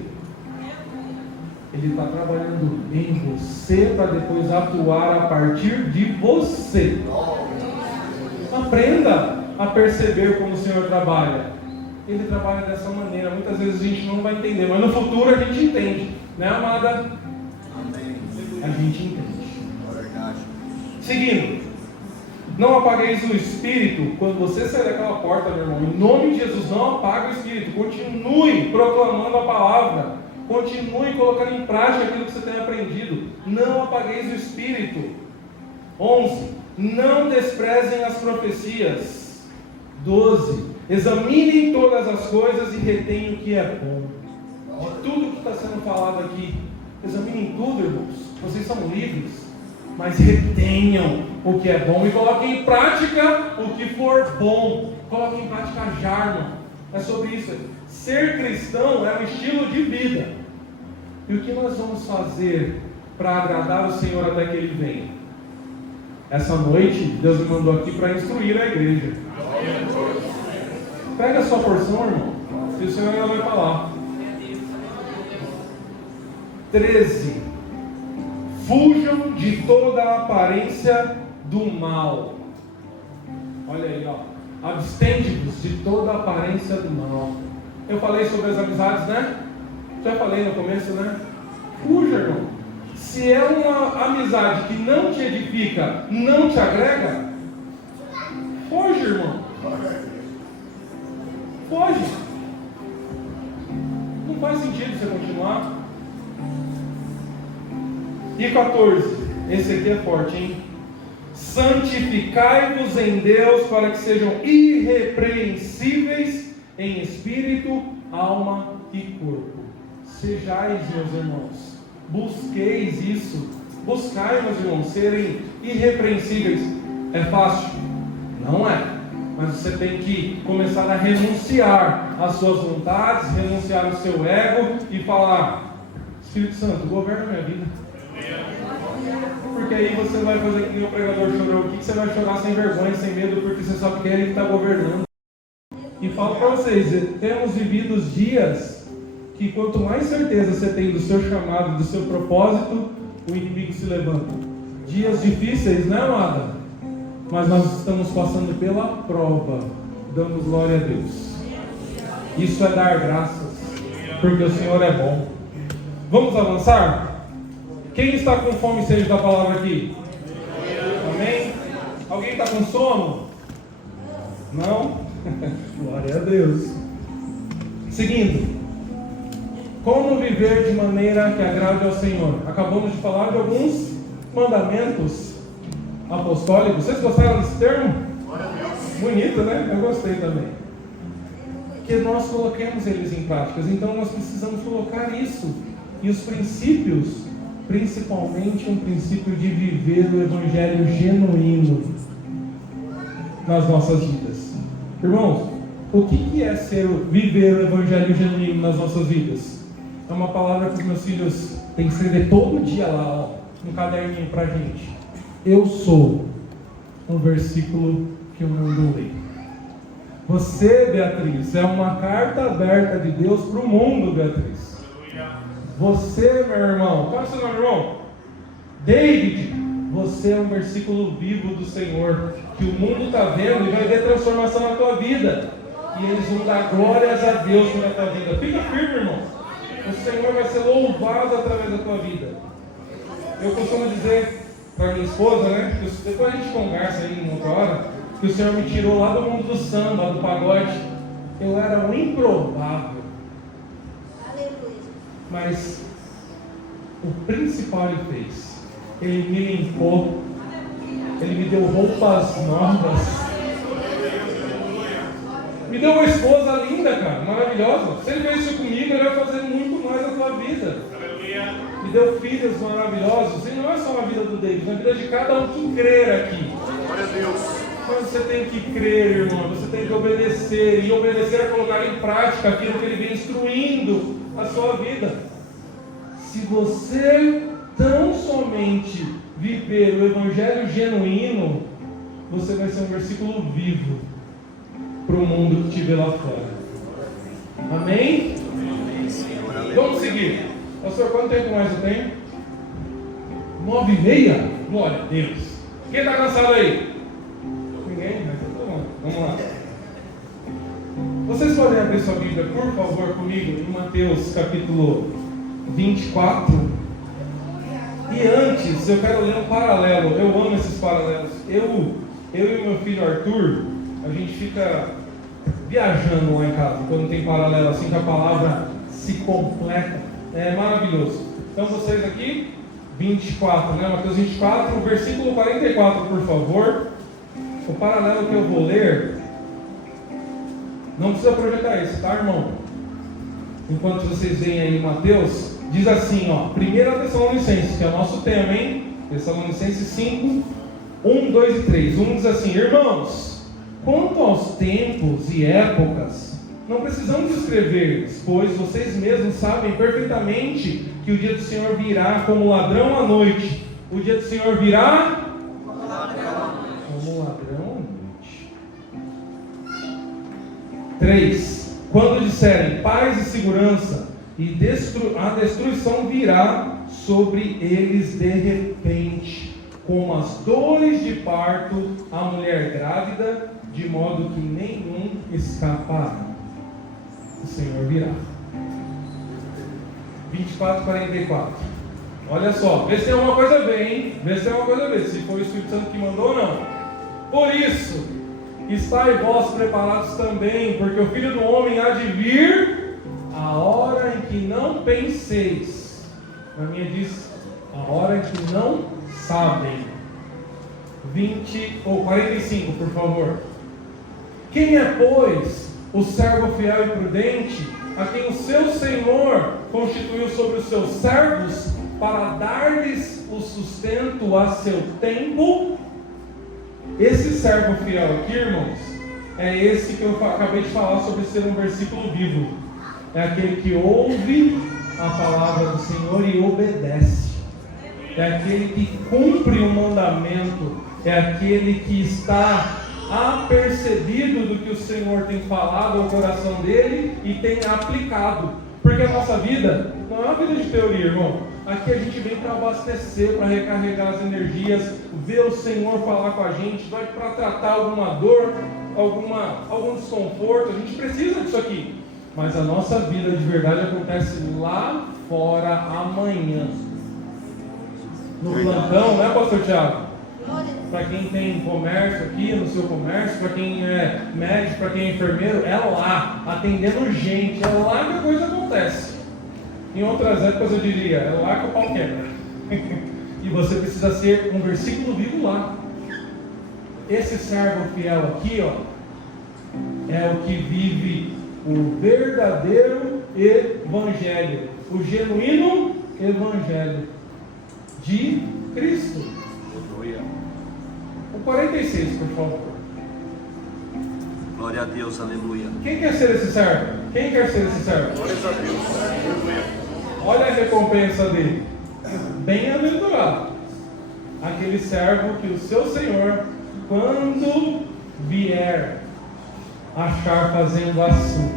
Ele está trabalhando em você para depois atuar a partir de você. Aprenda a perceber como o Senhor trabalha. Ele trabalha dessa maneira. Muitas vezes a gente não vai entender, mas no futuro a gente entende. Né, amada? Amém. A gente entende. É verdade. Seguindo. Não apagueis o Espírito quando você sair daquela porta, meu irmão. Em nome de Jesus, não apague o Espírito. Continue proclamando a palavra. Continue colocando em prática aquilo que você tem aprendido. Não apagueis o Espírito. 11. Não desprezem as profecias. 12. Examinem todas as coisas e retenham o que é bom. De tudo que está sendo falado aqui, examinem tudo, irmãos. Vocês são livres, mas retenham o que é bom e coloquem em prática o que for bom. Coloquem em prática já, irmão. É sobre isso. Ser cristão é um estilo de vida. E o que nós vamos fazer para agradar o Senhor até que Ele venha? Essa noite, Deus me mandou aqui para instruir a igreja. Pega a sua porção, irmão, e o Senhor ainda vai falar. 13. Fujam de toda a aparência do mal. Olha aí, ó. Abstende-vos de toda a aparência do mal. Eu falei sobre as amizades, né? Já falei no começo, né? Fuja, irmão. Se é uma amizade que não te edifica, não te agrega, foge, irmão. Foge. Não faz sentido você continuar. E 14. Esse aqui é forte, hein? Santificai-vos em Deus para que sejam irrepreensíveis em espírito, alma e corpo. Sejais, meus irmãos, busqueis isso. Buscai, meus irmãos, serem irrepreensíveis. É fácil? Não é. Mas você tem que começar a renunciar às suas vontades, renunciar ao seu ego e falar: Espírito Santo, governa a minha vida. Porque aí você vai fazer que o pregador chorou aqui, que você vai chorar sem vergonha, sem medo, porque você sabe que é Ele que está governando. E falo para vocês, temos vivido os dias que quanto mais certeza você tem do seu chamado, do seu propósito, o inimigo se levanta. Dias difíceis, né, amada? Mas nós estamos passando pela prova, dando glória a Deus. Isso é dar graças, porque o Senhor é bom. Vamos avançar? Quem está com fome e sede da palavra aqui? Amém? Alguém está com sono? Não? Glória a Deus. Seguindo. Como viver de maneira que agrade ao Senhor? Acabamos de falar de alguns mandamentos apostólicos. Vocês gostaram desse termo? Bonito, né? Eu gostei também. Que nós coloquemos eles em práticas. Então nós precisamos colocar isso. E os princípios, principalmente um princípio de viver o Evangelho genuíno nas nossas vidas. Irmãos, o que é viver o Evangelho genuíno nas nossas vidas? É uma palavra que os meus filhos têm que escrever todo dia lá, ó, no caderninho pra gente. Eu sou um versículo que o mundo lê. Você, Beatriz, é uma carta aberta de Deus para o mundo, Beatriz. Você, meu irmão, qual é o seu nome, irmão? David, você é um versículo vivo do Senhor, que o mundo está vendo e vai ver transformação na tua vida. E eles vão dar glórias a Deus na tua vida. Fica firme, irmão. O Senhor vai ser louvado através da tua vida. Eu costumo dizer para minha esposa, né? Que depois a gente conversa aí em outra hora, que o Senhor me tirou lá do mundo do samba, do pagode. Eu era um improvável. Mas o principal Ele fez. Ele me limpou. Ele me deu roupas novas. Me deu uma esposa linda. linda, cara, maravilhosa. Se Ele fez isso comigo, Ele vai fazer muito mais na tua vida. Aleluia. Me deu filhos maravilhosos. E não é só a vida do David, é a vida de cada um que crer aqui. Glória a Deus. Mas você tem que crer, irmão. Você tem que obedecer. E obedecer é colocar em prática aquilo que Ele vem instruindo a sua vida. Se você tão somente viver o Evangelho genuíno, você vai ser um versículo vivo para o mundo que te vê lá fora. Amém? Vamos seguir. Pastor, quanto tempo mais eu tenho? 9h30? Glória a Deus. Quem está cansado aí? Ninguém? Mas tá bom. Vamos lá. Vocês podem abrir sua Bíblia, por favor, comigo, em Mateus capítulo 24. E antes, eu quero ler um paralelo. Eu amo esses paralelos. Eu e meu filho Arthur, a gente fica viajando lá em casa, quando tem paralelo assim, que a palavra se completa. É maravilhoso. Então vocês aqui, 24, né? Mateus 24, versículo 44, por favor. O paralelo que eu vou ler, não precisa projetar esse, tá, irmão? Enquanto vocês veem aí Mateus, diz assim, ó, 1 Tessalonicenses, que é o nosso tema, hein? Tessalonicenses 5, 1, 2 e 3. Diz assim: irmãos, quanto aos tempos e épocas, não precisamos escrever, pois vocês mesmos sabem perfeitamente que o dia do Senhor virá como ladrão à noite. O dia do Senhor virá como ladrão à noite. 3. Quando disserem paz e segurança, e a destruição virá sobre eles de repente, como as dores de parto à mulher grávida, de modo que nenhum escapará. O Senhor virá. 24, 44. Olha só, vê se tem alguma coisa a ver, hein? Vê se tem alguma coisa a ver, se foi o Espírito Santo que mandou ou não. Por isso, estai vós preparados também, porque o Filho do Homem há de vir a hora em que não penseis. Na minha diz, a hora em que não sabem. 45, por favor. Quem é, pois, o servo fiel e prudente, a quem o seu Senhor constituiu sobre os seus servos, para dar-lhes o sustento a seu tempo? Esse servo fiel aqui, irmãos, é esse que eu acabei de falar sobre ser um versículo vivo. É aquele que ouve a palavra do Senhor e obedece. É aquele que cumpre o mandamento. É aquele que está apercebido do que o Senhor tem falado ao coração dele e tem aplicado. Porque a nossa vida não é uma vida de teoria, irmão. Aqui a gente vem para abastecer, para recarregar as energias, ver o Senhor falar com a gente, vai para tratar alguma dor, algum desconforto. A gente precisa disso aqui. Mas a nossa vida de verdade acontece lá fora amanhã. No plantão, né, pastor Thiago? Para quem tem comércio aqui, no seu comércio, para quem é médico, para quem é enfermeiro, é lá, atendendo gente, é lá que a coisa acontece. Em outras épocas eu diria, é lá que o pau quebra. E você precisa ser um versículo vivo lá. Esse servo fiel aqui, ó, é o que vive o verdadeiro evangelho, o genuíno evangelho de Cristo. O 46, por favor. Glória a Deus, aleluia. Quem quer ser esse servo? Quem quer ser esse servo? Glória a Deus. Olha a recompensa dele. Bem-aventurado aquele servo que o seu Senhor, quando vier, achar fazendo assim.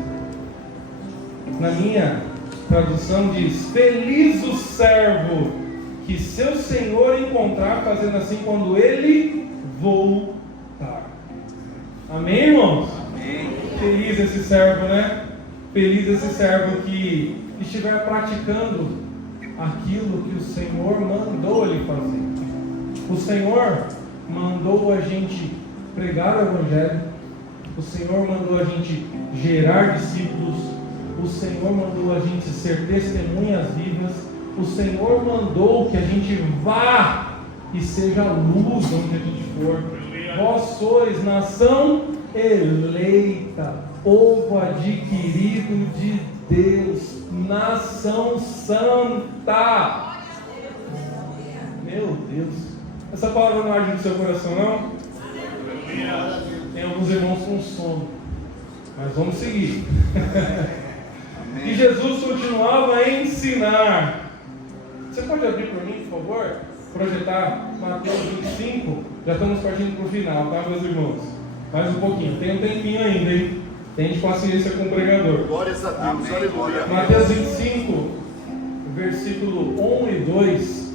Na minha tradução diz: feliz o servo que seu Senhor encontrar fazendo assim quando ele voltar. Amém, irmãos? Amém. Feliz esse servo, né? Feliz esse servo que estiver praticando aquilo que o Senhor mandou ele fazer. O Senhor mandou a gente pregar o Evangelho. O Senhor mandou a gente gerar discípulos. O Senhor mandou a gente ser testemunhas vivas. O Senhor mandou que a gente vá e seja luz onde a gente for. Vós sois nação eleita, povo adquirido de Deus, nação santa. Meu Deus, essa palavra não arde no seu coração, não? Tem alguns irmãos com sono, mas vamos seguir. E Jesus continuava a ensinar. Você pode abrir para mim, por favor? Projetar Mateus 25. Já estamos partindo para o final, tá, meus irmãos? Mais um pouquinho, tem um tempinho ainda, hein? Tente paciência com o pregador. Glórias a Deus, aleluia. Mateus 25, versículo 1 e 2.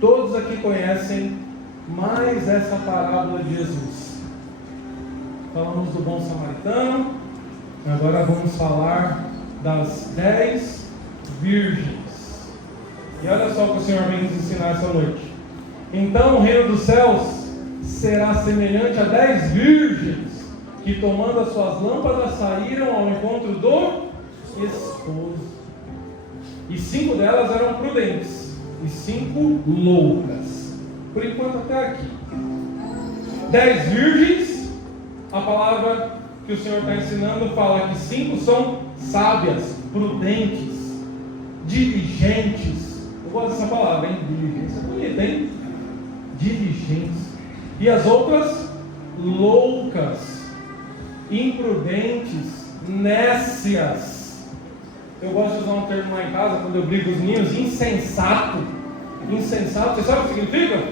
Todos aqui conhecem mais essa parábola de Jesus. Falamos do bom samaritano. Agora vamos falar das 10 virgens. E olha só o que o Senhor vem nos ensinar essa noite. Então o reino dos céus será semelhante a 10 virgens que, tomando as suas lâmpadas, saíram ao encontro do esposo. E 5 delas eram prudentes e 5 loucas. Por enquanto até aqui. 10 virgens. A palavra que o Senhor está ensinando fala que 5 são sábias, prudentes, diligentes. Eu gosto dessa palavra, hein? Diligência é bonita, hein? Diligentes. E as outras, loucas, imprudentes, nécias. Eu gosto de usar um termo lá em casa, quando eu brigo com os meninos, insensato. Insensato, você sabe o que significa?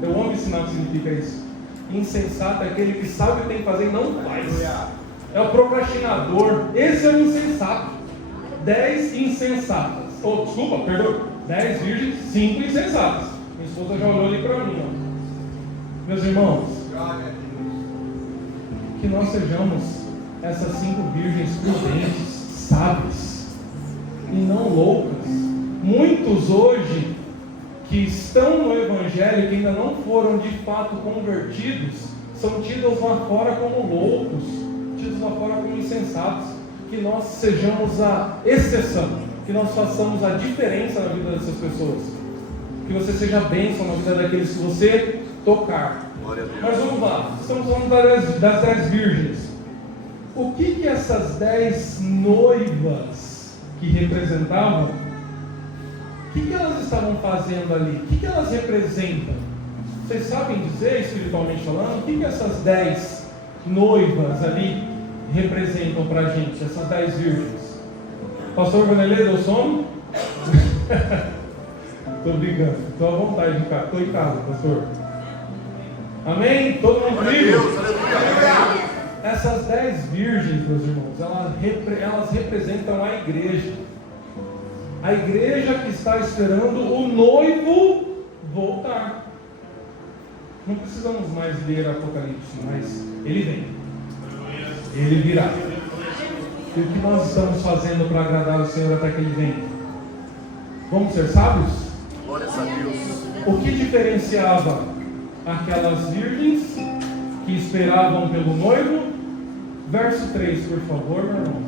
Eu amo ensinar o que significa isso. Insensato é aquele que sabe o que tem que fazer e não faz. É o procrastinador. Esse é o insensato. 10 insensatas. Oh, desculpa, perdoa. 10 virgens, 5 insensatas. Minha esposa já olhou ali para mim, ó. Meus irmãos, que nós sejamos essas 5 virgens prudentes, sábias e não loucas. Muitos hoje que estão no Evangelho, que ainda não foram de fato convertidos, são tidos lá fora como loucos, tidos lá fora como insensatos. Que nós sejamos a exceção, que nós façamos a diferença na vida dessas pessoas, que você seja bênção na vida daqueles que você tocar. Mas vamos lá, estamos falando das 10 virgens. O que essas 10 noivas que representavam, o que elas estavam fazendo ali? O que elas representam? Vocês sabem dizer, espiritualmente falando, o que essas 10 noivas ali representam para a gente, essas 10 virgens? Pastor Vanelê, deu sono? Estou brincando, estou à vontade de cá, estou em casa, pastor. Amém? Todo mundo comigo? Essas 10 virgens, meus irmãos, elas representam a igreja. A igreja que está esperando o noivo voltar. Não precisamos mais ler Apocalipse, mas ele vem. Ele virá. E o que nós estamos fazendo para agradar o Senhor até que ele venha? Vamos ser sábios? Glórias a Deus. O que diferenciava aquelas virgens que esperavam pelo noivo? Verso 3, por favor, meu irmão.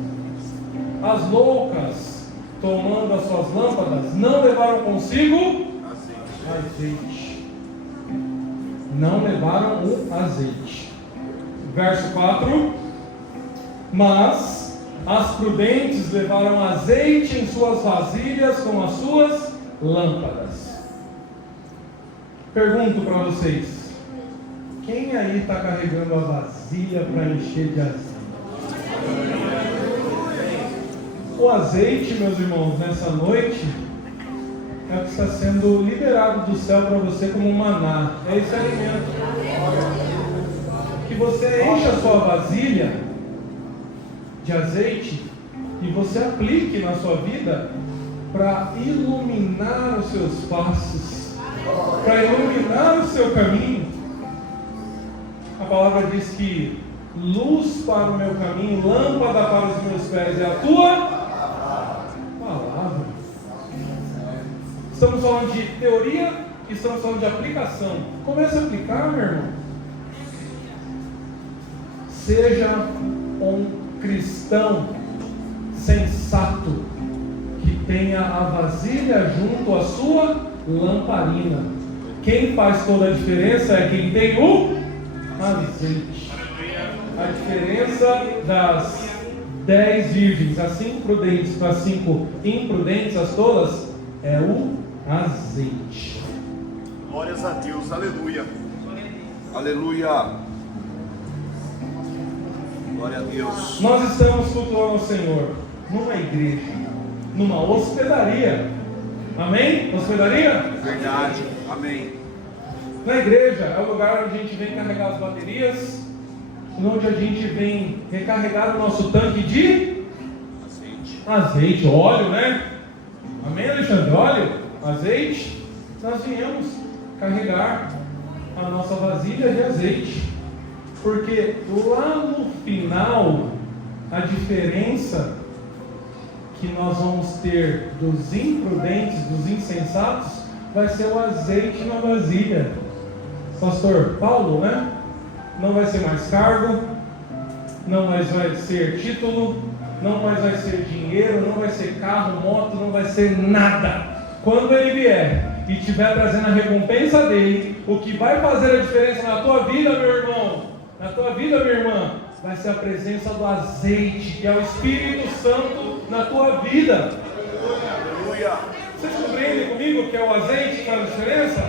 As loucas, tomando as suas lâmpadas, não levaram consigo azeite. Não levaram o azeite. Verso 4. Mas as prudentes levaram azeite em suas vasilhas com as suas lâmpadas. Pergunto para vocês: quem aí está carregando a vasilha para encher de azeite? O azeite, meus irmãos, nessa noite é o que está sendo liberado do céu para você como um maná. É esse alimento. Que você enche a sua vasilha de azeite e você aplique na sua vida para iluminar os seus passos, para iluminar o seu caminho. A palavra diz que luz para o meu caminho, lâmpada para os meus pés é a tua palavra. Estamos falando de teoria e estamos falando de aplicação. Comece a aplicar, meu irmão. Seja um cristão sensato que tenha a vasilha junto à sua lamparina. Quem faz toda a diferença é quem tem o azeite. A diferença das 10 virgens, as 5 prudentes para as 5 imprudentes, as tolas, é o azeite. Glórias a Deus, aleluia. Aleluia. Glória a Deus. Nós estamos cultuando o Senhor numa igreja, numa hospedaria. Amém? Hospedaria? Verdade. Amém. Na igreja é o lugar onde a gente vem carregar as baterias, onde a gente vem recarregar o nosso tanque de azeite, óleo, né? Amém, Alexandre? Óleo, azeite. Nós viemos carregar a nossa vasilha de azeite, porque lá no final a diferença que nós vamos ter dos imprudentes, dos insensatos, vai ser o azeite na vasilha. Pastor Paulo, né? Não vai ser mais cargo, não mais vai ser título, não mais vai ser dinheiro, não vai ser carro, moto, não vai ser nada. Quando ele vier e estiver trazendo a recompensa dele, o que vai fazer a diferença na tua vida, meu irmão, na tua vida, minha irmã, vai ser a presença do azeite, que é o Espírito Santo na tua vida. Aleluia. Vocês compreendem comigo que é o azeite que faz a diferença?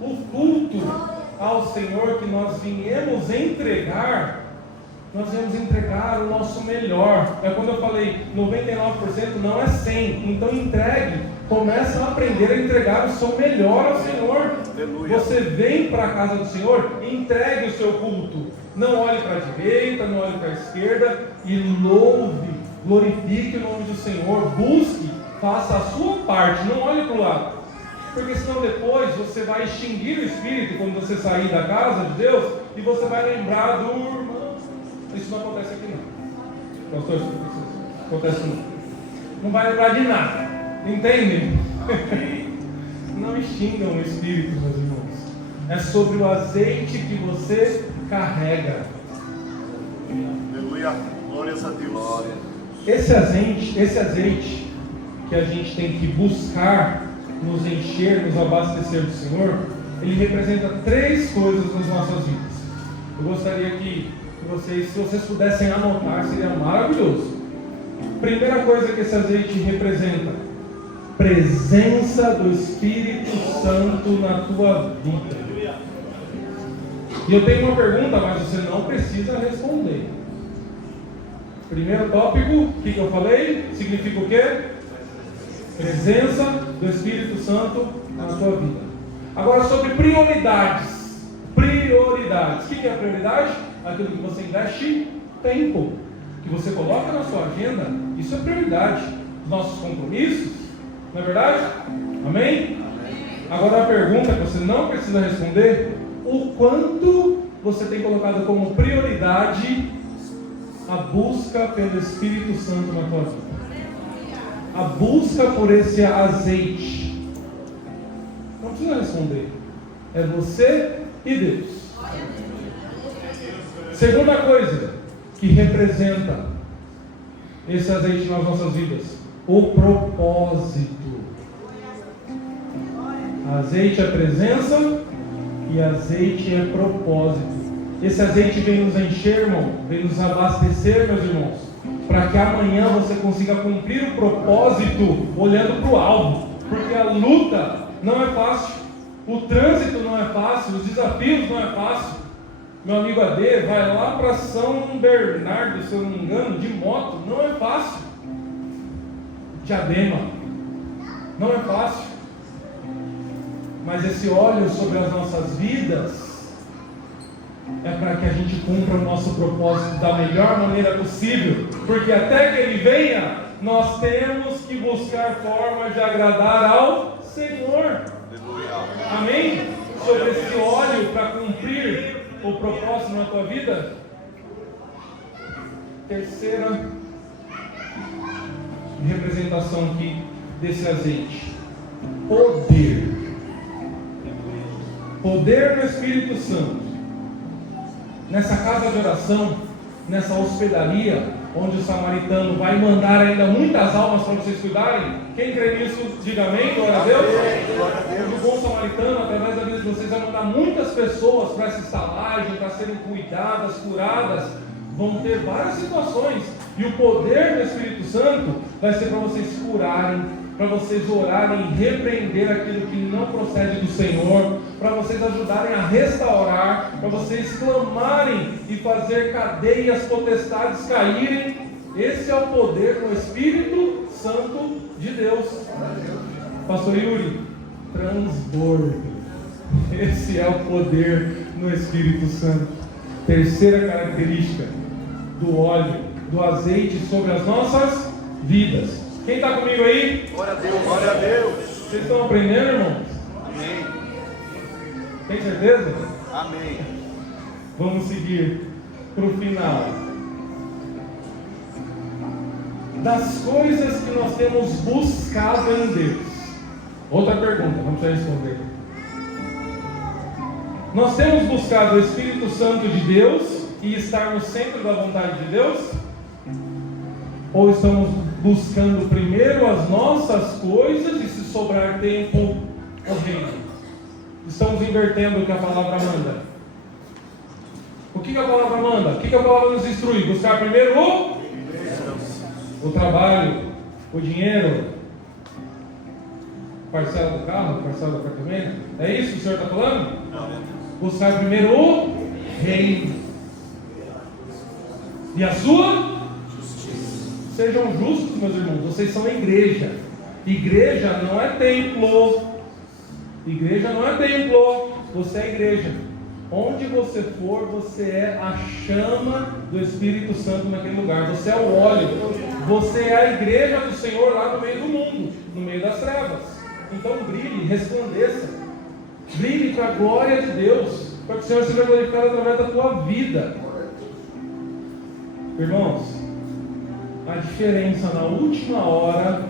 O culto ao Senhor que nós viemos entregar o nosso melhor. É quando eu falei 99% não é 100%. Então entregue, começa a aprender a entregar o seu melhor ao Senhor. Aleluia. Você vem para a casa do Senhor, entregue o seu culto. Não olhe para a direita, não olhe para a esquerda e louve, glorifique o nome do Senhor. Busque, faça a sua parte, não olhe para o lado. Porque senão depois você vai extinguir o Espírito quando você sair da casa de Deus e você vai lembrar do irmão. Isso não acontece aqui não. Pastor, isso não acontece não. Não vai lembrar de nada. Entende? Não extingam o Espírito, meus irmãos. É sobre o azeite que você carrega. Aleluia. Glórias a Deus. Esse azeite que a gente tem que buscar nos encher, nos abastecer do Senhor, ele representa 3 coisas nas nossas vidas. Eu gostaria que vocês, se vocês pudessem anotar, seria maravilhoso. Primeira coisa que esse azeite representa: presença do Espírito Santo na tua vida. E eu tenho uma pergunta, mas você não precisa responder. Primeiro tópico, o que eu falei? Significa o quê? Presença do Espírito Santo na tua vida. Agora sobre prioridades. Prioridades. O que é prioridade? Aquilo que você investe tempo, que você coloca na sua agenda. Isso é prioridade. Nossos compromissos, não é verdade? Amém? Agora a pergunta que você não precisa responder: o quanto você tem colocado como prioridade a busca pelo Espírito Santo na tua vida? A busca por esse azeite. Não precisa responder. É você e Deus. Segunda coisa que representa esse azeite nas nossas vidas: o propósito. Azeite é presença e azeite é propósito. Esse azeite vem nos encher, irmão, vem nos abastecer, meus irmãos, para que amanhã você consiga cumprir o propósito olhando para o alvo. Porque a luta não é fácil, o trânsito não é fácil, os desafios não é fácil. Meu amigo Ade vai lá para São Bernardo, se eu não me engano, de moto, não é fácil. Diadema, não é fácil. Mas esse óleo sobre as nossas vidas é para que a gente cumpra o nosso propósito da melhor maneira possível, porque até que Ele venha, nós temos que buscar formas de agradar ao Senhor. Amém? Sobre esse óleo para cumprir o propósito na tua vida. Terceira representação aqui desse azeite: poder. Poder do Espírito Santo. Nessa casa de oração, nessa hospedaria, onde o samaritano vai mandar ainda muitas almas para vocês cuidarem. Quem crê nisso, diga amém, glória a Deus. O bom samaritano, através da vida de vocês, vai mandar muitas pessoas para se instalar massagem, para serem cuidadas, curadas. Vão ter várias situações. E o poder do Espírito Santo vai ser para vocês curarem, para vocês orarem e repreender aquilo que não procede do Senhor, para vocês ajudarem a restaurar, para vocês clamarem e fazer cadeias, potestades caírem. Esse é o poder do Espírito Santo de Deus. Pastor Yuri, transbordo. Esse é o poder no Espírito Santo. Terceira característica do óleo, do azeite sobre as nossas vidas. Quem está comigo aí? Glória a Deus, glória a Deus. Vocês estão aprendendo, irmãos? Amém. Tem certeza? Amém. Vamos seguir para o final. Das coisas que nós temos buscado em Deus. Outra pergunta, vamos responder. Nós temos buscado o Espírito Santo de Deus e estar no centro da vontade de Deus? Ou estamos buscando primeiro as nossas coisas e, se sobrar tempo, o reino? Estamos invertendo o que a palavra manda. O que a palavra manda? O que a palavra nos instrui? Buscar primeiro o trabalho, o dinheiro, parcela do carro, parcela do apartamento. É isso que o Senhor está falando? Não. Buscar primeiro o reino e a sua justiça. Sejam justos, meus irmãos. Vocês são a igreja. Igreja não é templo. Igreja não é templo. Você é igreja. Onde você for, você é a chama do Espírito Santo naquele lugar. Você é o óleo. Você é a igreja do Senhor lá no meio do mundo, no meio das trevas. Então brilhe, resplandeça. Brilhe para a glória de Deus, para que o Senhor seja glorificado através da tua vida. Irmãos, a diferença na última hora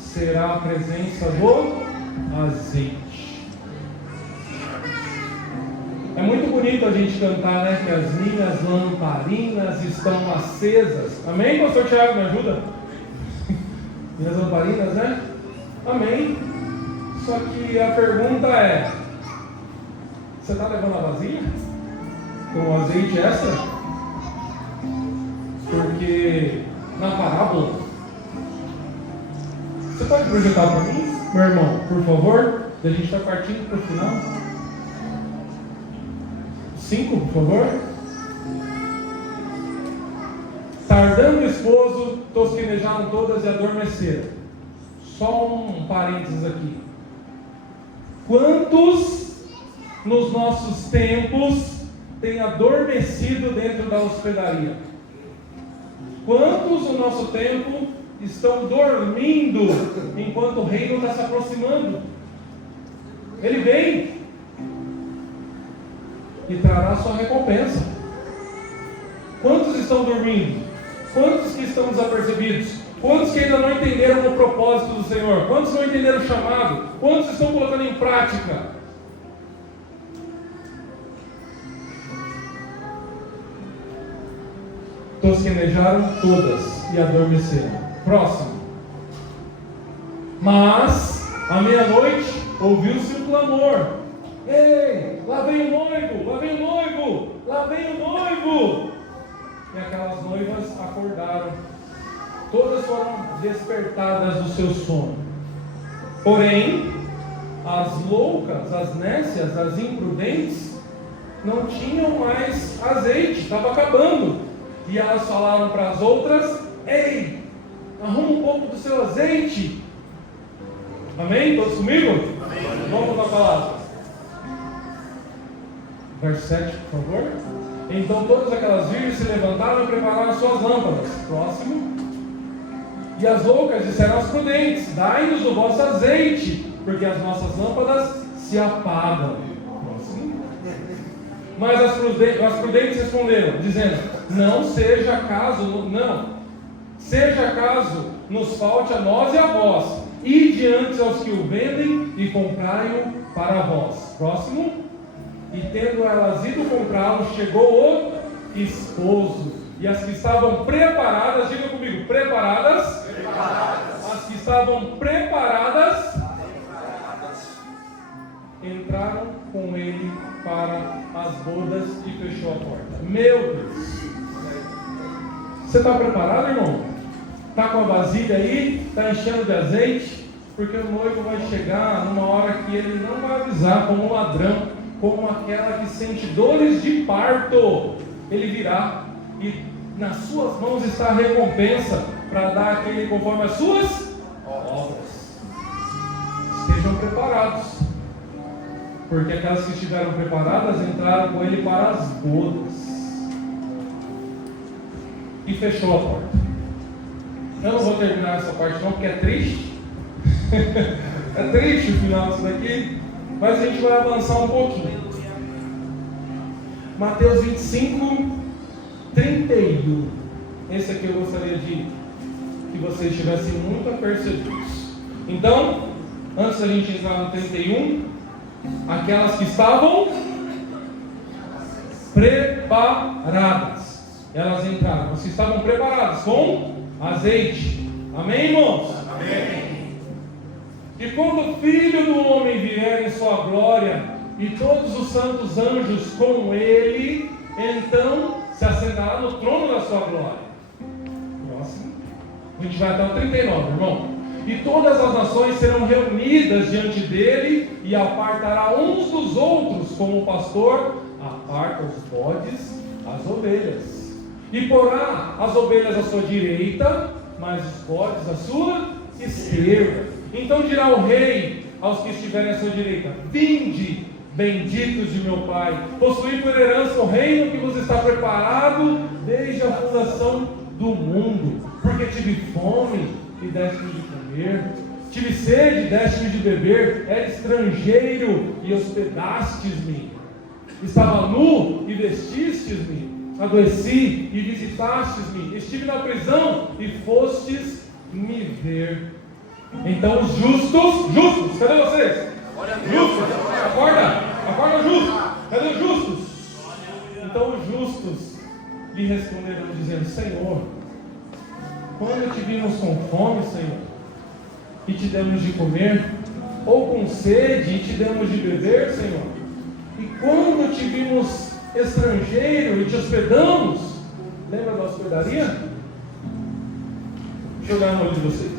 será a presença do azeite. É muito bonito a gente cantar, né? Que as minhas lamparinas estão acesas. Amém, pastor Tiago? Me ajuda? Minhas lamparinas, né? Amém. Só que a pergunta é: você está levando a vazia? Com azeite extra? Porque na parábola, você pode projetar para mim, meu irmão, por favor? A gente está partindo para o final. 5, por favor. Tardando o esposo, tosquenejaram todas e adormeceram. Só um parênteses aqui. Quantos nos nossos tempos têm adormecido dentro da hospedaria? Quantos no nosso tempo estão dormindo enquanto o reino está se aproximando? Ele vem e trará sua recompensa. Quantos estão dormindo? Quantos que estão desapercebidos? Quantos que ainda não entenderam o propósito do Senhor? Quantos não entenderam o chamado? Quantos estão colocando em prática? Tosquenejaram todas e adormeceram. Próximo. Mas, à meia-noite, ouviu-se um clamor. Ei, lá vem o noivo, lá vem o noivo, lá vem o noivo. E aquelas noivas acordaram. Todas foram despertadas do seu sono. Porém, as loucas, as nécias, as imprudentes, não tinham mais azeite, estava acabando. E elas falaram para as outras: ei, arruma um pouco do seu azeite. Amém? Todos comigo? Amém. Vamos na palavra. Verso 7, por favor. Então todas aquelas virgens se levantaram e prepararam suas lâmpadas. Próximo. E as loucas disseram aos prudentes: dai-nos o vosso azeite, porque as nossas lâmpadas se apagam. Próximo. Mas as prudentes responderam, dizendo: não seja caso nos falte a nós e a vós. Ide antes aos que o vendem e comprai-o para vós. Próximo. E tendo elas ido comprá-lo, chegou o esposo. E as que estavam preparadas, diga comigo, preparadas. As que estavam preparadas entraram com ele para as bodas e fechou a porta. Meu Deus! Você está preparado, irmão? Está com a vasilha aí? Está enchendo de azeite? Porque o noivo vai chegar numa hora que ele não vai avisar, como um ladrão, como aquela que sente dores de parto. Ele virá e nas suas mãos está a recompensa para dar aquele conforme as suas obras. Estejam preparados, porque aquelas que estiveram preparadas entraram com ele para as bodas e fechou a porta. Eu não vou terminar essa parte não, porque é triste. É triste o final disso daqui, mas a gente vai avançar um pouquinho. Mateus 25, 31. Esse aqui eu gostaria de que vocês estivessem muito apercebidos. Então, antes da gente entrar no 31, aquelas que estavam preparadas, elas entraram. As que estavam preparadas com azeite. Amém, irmãos? Amém. E quando o Filho do Homem vier em sua glória e todos os santos anjos com ele, então se assentará no trono da sua glória. Próximo. A gente vai até o 39, irmão. E todas as nações serão reunidas diante dele e apartará uns dos outros, como o pastor aparta os bodes as ovelhas. E porá as ovelhas à sua direita, mas os bodes à sua esquerda. Então dirá o rei aos que estiverem à sua direita: vinde, benditos de meu Pai, possuí por herança o reino que vos está preparado desde a fundação do mundo. Porque tive fome e deste-me de comer, tive sede, deste-me de beber, era estrangeiro e hospedastes-me, estava nu e vestistes-me, adoeci e visitastes-me, estive na prisão e fostes me ver. Então os justos, cadê vocês? Justos, acorda justo, cadê os justos? Então os justos lhe responderão dizendo: Senhor, quando te vimos com fome, Senhor, e te demos de comer, ou com sede e te demos de beber, Senhor? E quando te vimos estrangeiro e te hospedamos? Lembra da hospedaria? Deixa eu olhar no olho de vocês.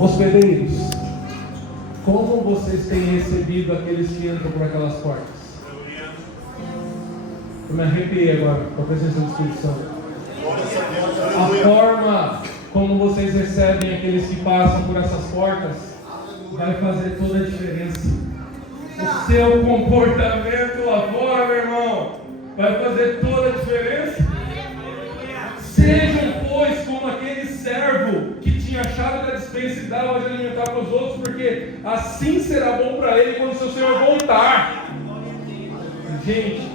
Hospedeiros, como vocês têm recebido aqueles que entram por aquelas portas? Eu me arrepiei agora com a presença do Espírito Santo. A forma como vocês recebem aqueles que passam por essas portas vai fazer toda a diferença. O seu comportamento lá fora, meu irmão, vai fazer toda a diferença. Sejam, pois, como aquele servo que tinha a chave da despensa e dava de alimentar para os outros, porque assim será bom para ele quando o seu Senhor voltar. Gente,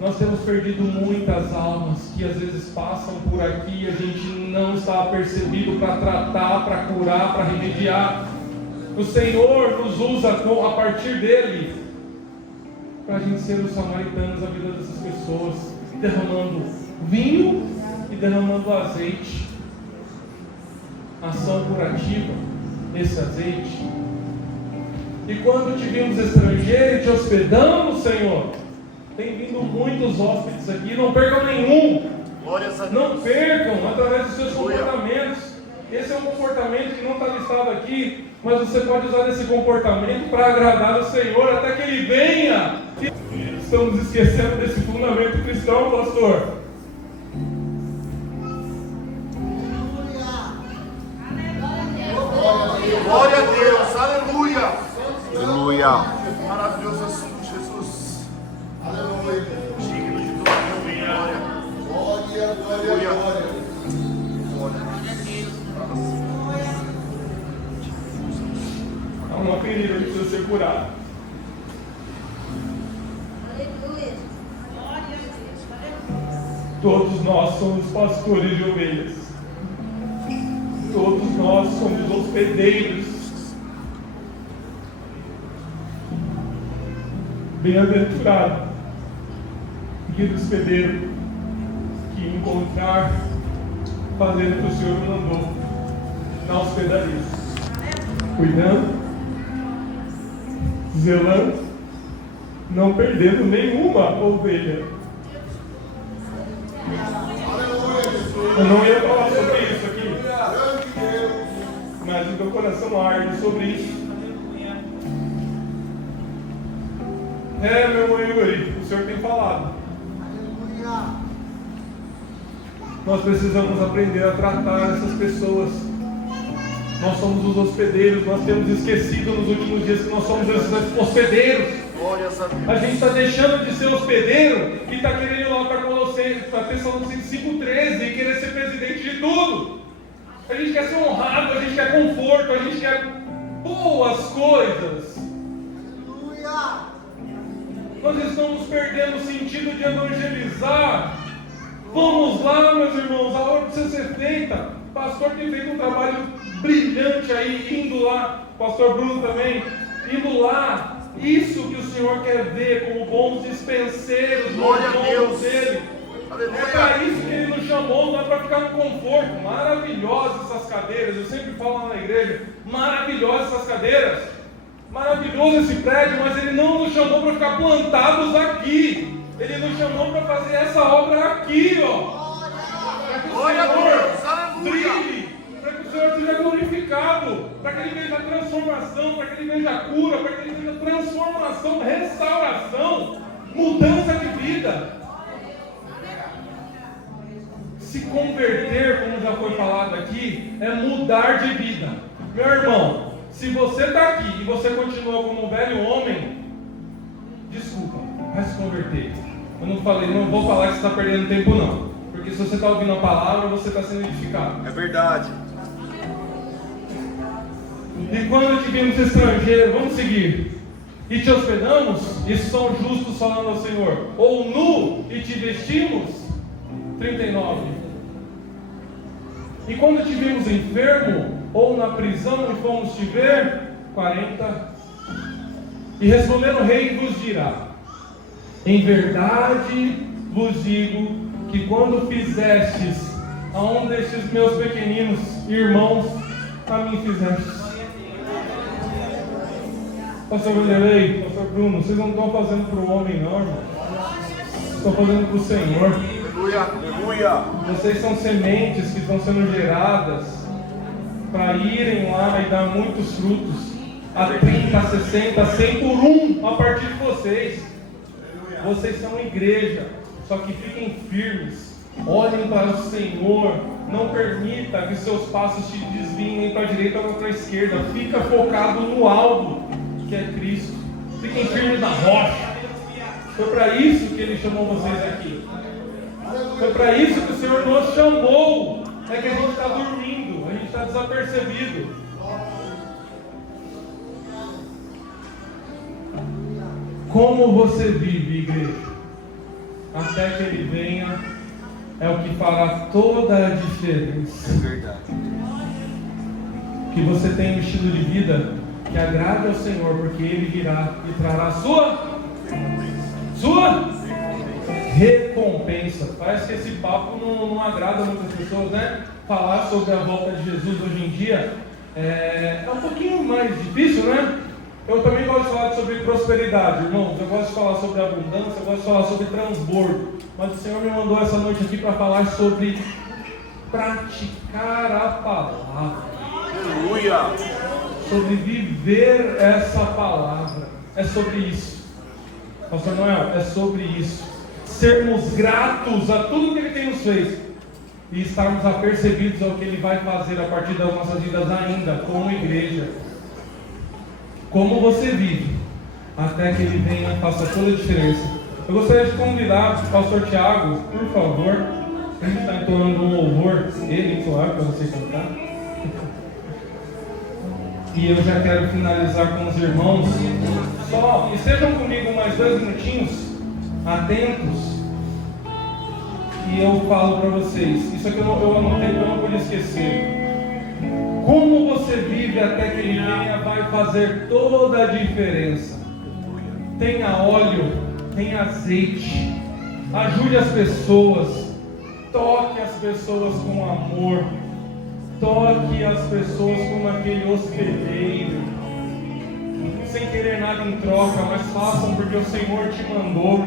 nós temos perdido muitas almas que às vezes passam por aqui e a gente não está apercebido para tratar, para curar, para remediar. O Senhor nos usa a partir dele para a gente ser os samaritanos da vida dessas pessoas, derramando vinho e derramando azeite. Ação curativa, esse azeite. E quando te vimos estrangeiro e te hospedamos, Senhor, tem vindo muitos hóspedes aqui, não percam nenhum. Não percam através dos seus comportamentos. Esse é um comportamento que não está listado aqui, mas você pode usar esse comportamento para agradar o Senhor até que Ele venha. Estamos esquecendo desse fundamento cristão, pastor. Glória a Deus, aleluia. Aleluia. Maravilhoso assunto, Jesus. Aleluia. Digno de toda a glória. Glória, glória. Há uma ferida que precisa ser curada. Todos nós somos pastores de ovelhas. Todos nós somos hospedeiros. Bem-aventurado aquele hospedeiro que encontrar fazendo o que o Senhor mandou. na hospedaria, cuidando, zelando, não perdendo nenhuma ovelha. Eu não ia falar sobre isso aqui, mas o meu coração arde sobre isso. Meu irmão Yuri, o Senhor tem falado. Nós precisamos aprender a tratar essas pessoas. Nós somos os hospedeiros. Nós temos esquecido nos últimos dias que nós somos esses hospedeiros. A gente está deixando de ser hospedeiro e está querendo ir lá para Colossenses, para Tessalonicenses 5,13 e querer ser presidente de tudo. A gente quer ser honrado, a gente quer conforto, a gente quer boas coisas. Nós estamos perdendo o sentido de evangelizar. Vamos lá, meus irmãos, a obra precisa ser feita. O pastor tem feito um trabalho brilhante aí, indo lá, o pastor Bruno também, indo lá. Isso que o Senhor quer ver como bons dispenseiros dos dons dele. É para isso que Ele nos chamou, não é para ficar no conforto. Maravilhosas essas cadeiras, eu sempre falo lá na igreja, maravilhosas essas cadeiras. Maravilhoso esse prédio, mas Ele não nos chamou para ficar plantados aqui. Ele nos chamou para fazer essa obra aqui, ó. Para que o Senhor brilhe, para que o Senhor seja glorificado, para que Ele veja transformação, para que Ele veja cura, para que Ele veja transformação, restauração, mudança de vida. Se converter, como já foi falado aqui, é mudar de vida. Meu irmão, se você está aqui e você continua como um velho homem, desculpa, vai se converter. Eu não vou falar que você está perdendo tempo não. Porque se você está ouvindo a palavra, você está sendo edificado. É verdade. E quando te vimos estrangeiro, vamos seguir. E te hospedamos, isso são justos falando ao Senhor. Ou nu e te vestimos. 39. E quando te vimos enfermo, ou na prisão e fomos te ver. 40. E respondendo o rei vos dirá: em verdade vos digo que quando fizestes a um destes meus pequeninos irmãos, a mim fizestes. Pastor Vanderlei, Pastor Bruno, vocês não estão fazendo para o homem não, irmão. Estão fazendo para o Senhor. Aleluia, aleluia. Vocês são sementes que estão sendo geradas para irem lá e dar muitos frutos. A 30, a 60, a 100 por um a partir de vocês. Vocês são igreja, só que fiquem firmes. Olhem para o Senhor. Não permita que seus passos te desviem nem para a direita ou para a esquerda. Fica focado no alvo, que é Cristo. Fiquem firmes na rocha. Foi para isso que Ele chamou vocês aqui. Foi para isso que o Senhor nos chamou. É que a gente está dormindo, a gente está desapercebido. Como você vive, igreja, até que Ele venha, é o que fará toda a diferença. É verdade. Que você tenha um estilo de vida que agrade ao Senhor, porque Ele virá e trará sua recompensa. Parece que esse papo não agrada muitas pessoas, né? Falar sobre a volta de Jesus hoje em dia é um pouquinho mais difícil, né? Eu também gosto de falar sobre prosperidade, irmãos. Eu gosto de falar sobre abundância, eu gosto de falar sobre transbordo. Mas o Senhor me mandou essa noite aqui para falar sobre praticar a palavra. Aleluia. Sobre viver essa palavra. É sobre isso. Pastor Noel, é sobre isso. Sermos gratos a tudo que Ele tem nos feito. E estarmos apercebidos ao que Ele vai fazer a partir das nossas vidas ainda, como igreja. Como você vive, até que Ele venha e faça toda a diferença. Eu gostaria de convidar o pastor Tiago, por favor. A gente está entoando um louvor, ele entoar para você cantar. E eu já quero finalizar com os irmãos. Só estejam comigo mais 2 minutinhos, atentos. E eu falo para vocês. Isso aqui eu anotei que eu não podia esquecer. Como você vive até que Ele venha vai fazer toda a diferença. Tenha óleo, tenha azeite, ajude as pessoas, toque as pessoas com amor, Toque as pessoas como aquele hospedeiro, sem querer nada em troca, mas façam porque o Senhor te mandou.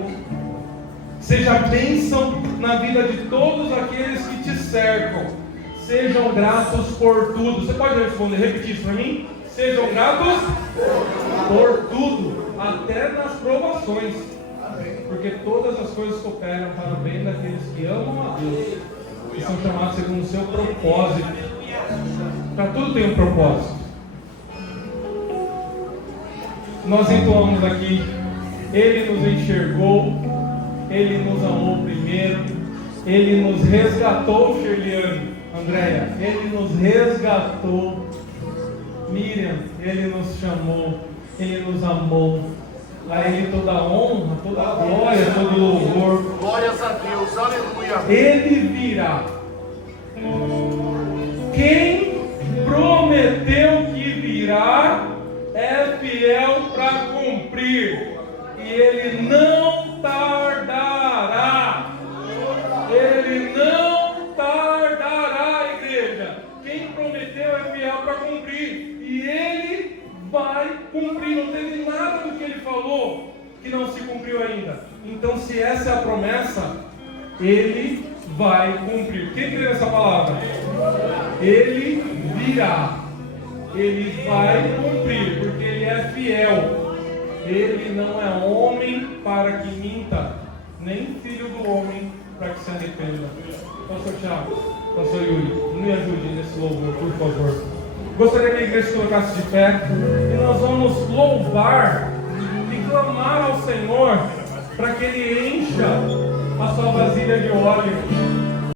Seja bênção na vida de todos aqueles que te cercam. Sejam gratos por tudo. Você pode responder, repetir isso para mim? Sejam gratos por tudo, até nas provações, porque todas as coisas cooperam para o bem daqueles que amam a Deus e são chamados segundo o seu propósito. Para tudo tem um propósito. Nós entoamos aqui: Ele nos enxergou, Ele nos amou primeiro, Ele nos resgatou, Shirliane, Andréia, Ele nos resgatou. Miriam, Ele nos chamou, Ele nos amou. A Ele toda a honra, toda a glória, todo o louvor. Glórias a Deus, aleluia. Ele virá. Quem prometeu que virá é fiel para cumprir, e Ele não tardará. Ele não tardará, igreja. Quem prometeu é fiel para cumprir, e Ele vai cumprir. Não teve nada do que Ele falou que não se cumpriu ainda. Então, se essa é a promessa, Ele vai cumprir. Quem crê nessa palavra? Ele virá. Ele vai cumprir, porque Ele é fiel. Ele não é homem para que minta, nem filho do homem para que se arrependa. Pastor Thiago, Pastor Yuri, me ajude nesse louvor, por favor. Gostaria que a igreja se colocasse de pé, e nós vamos louvar e clamar ao Senhor para que Ele encha a sua vasilha de óleo.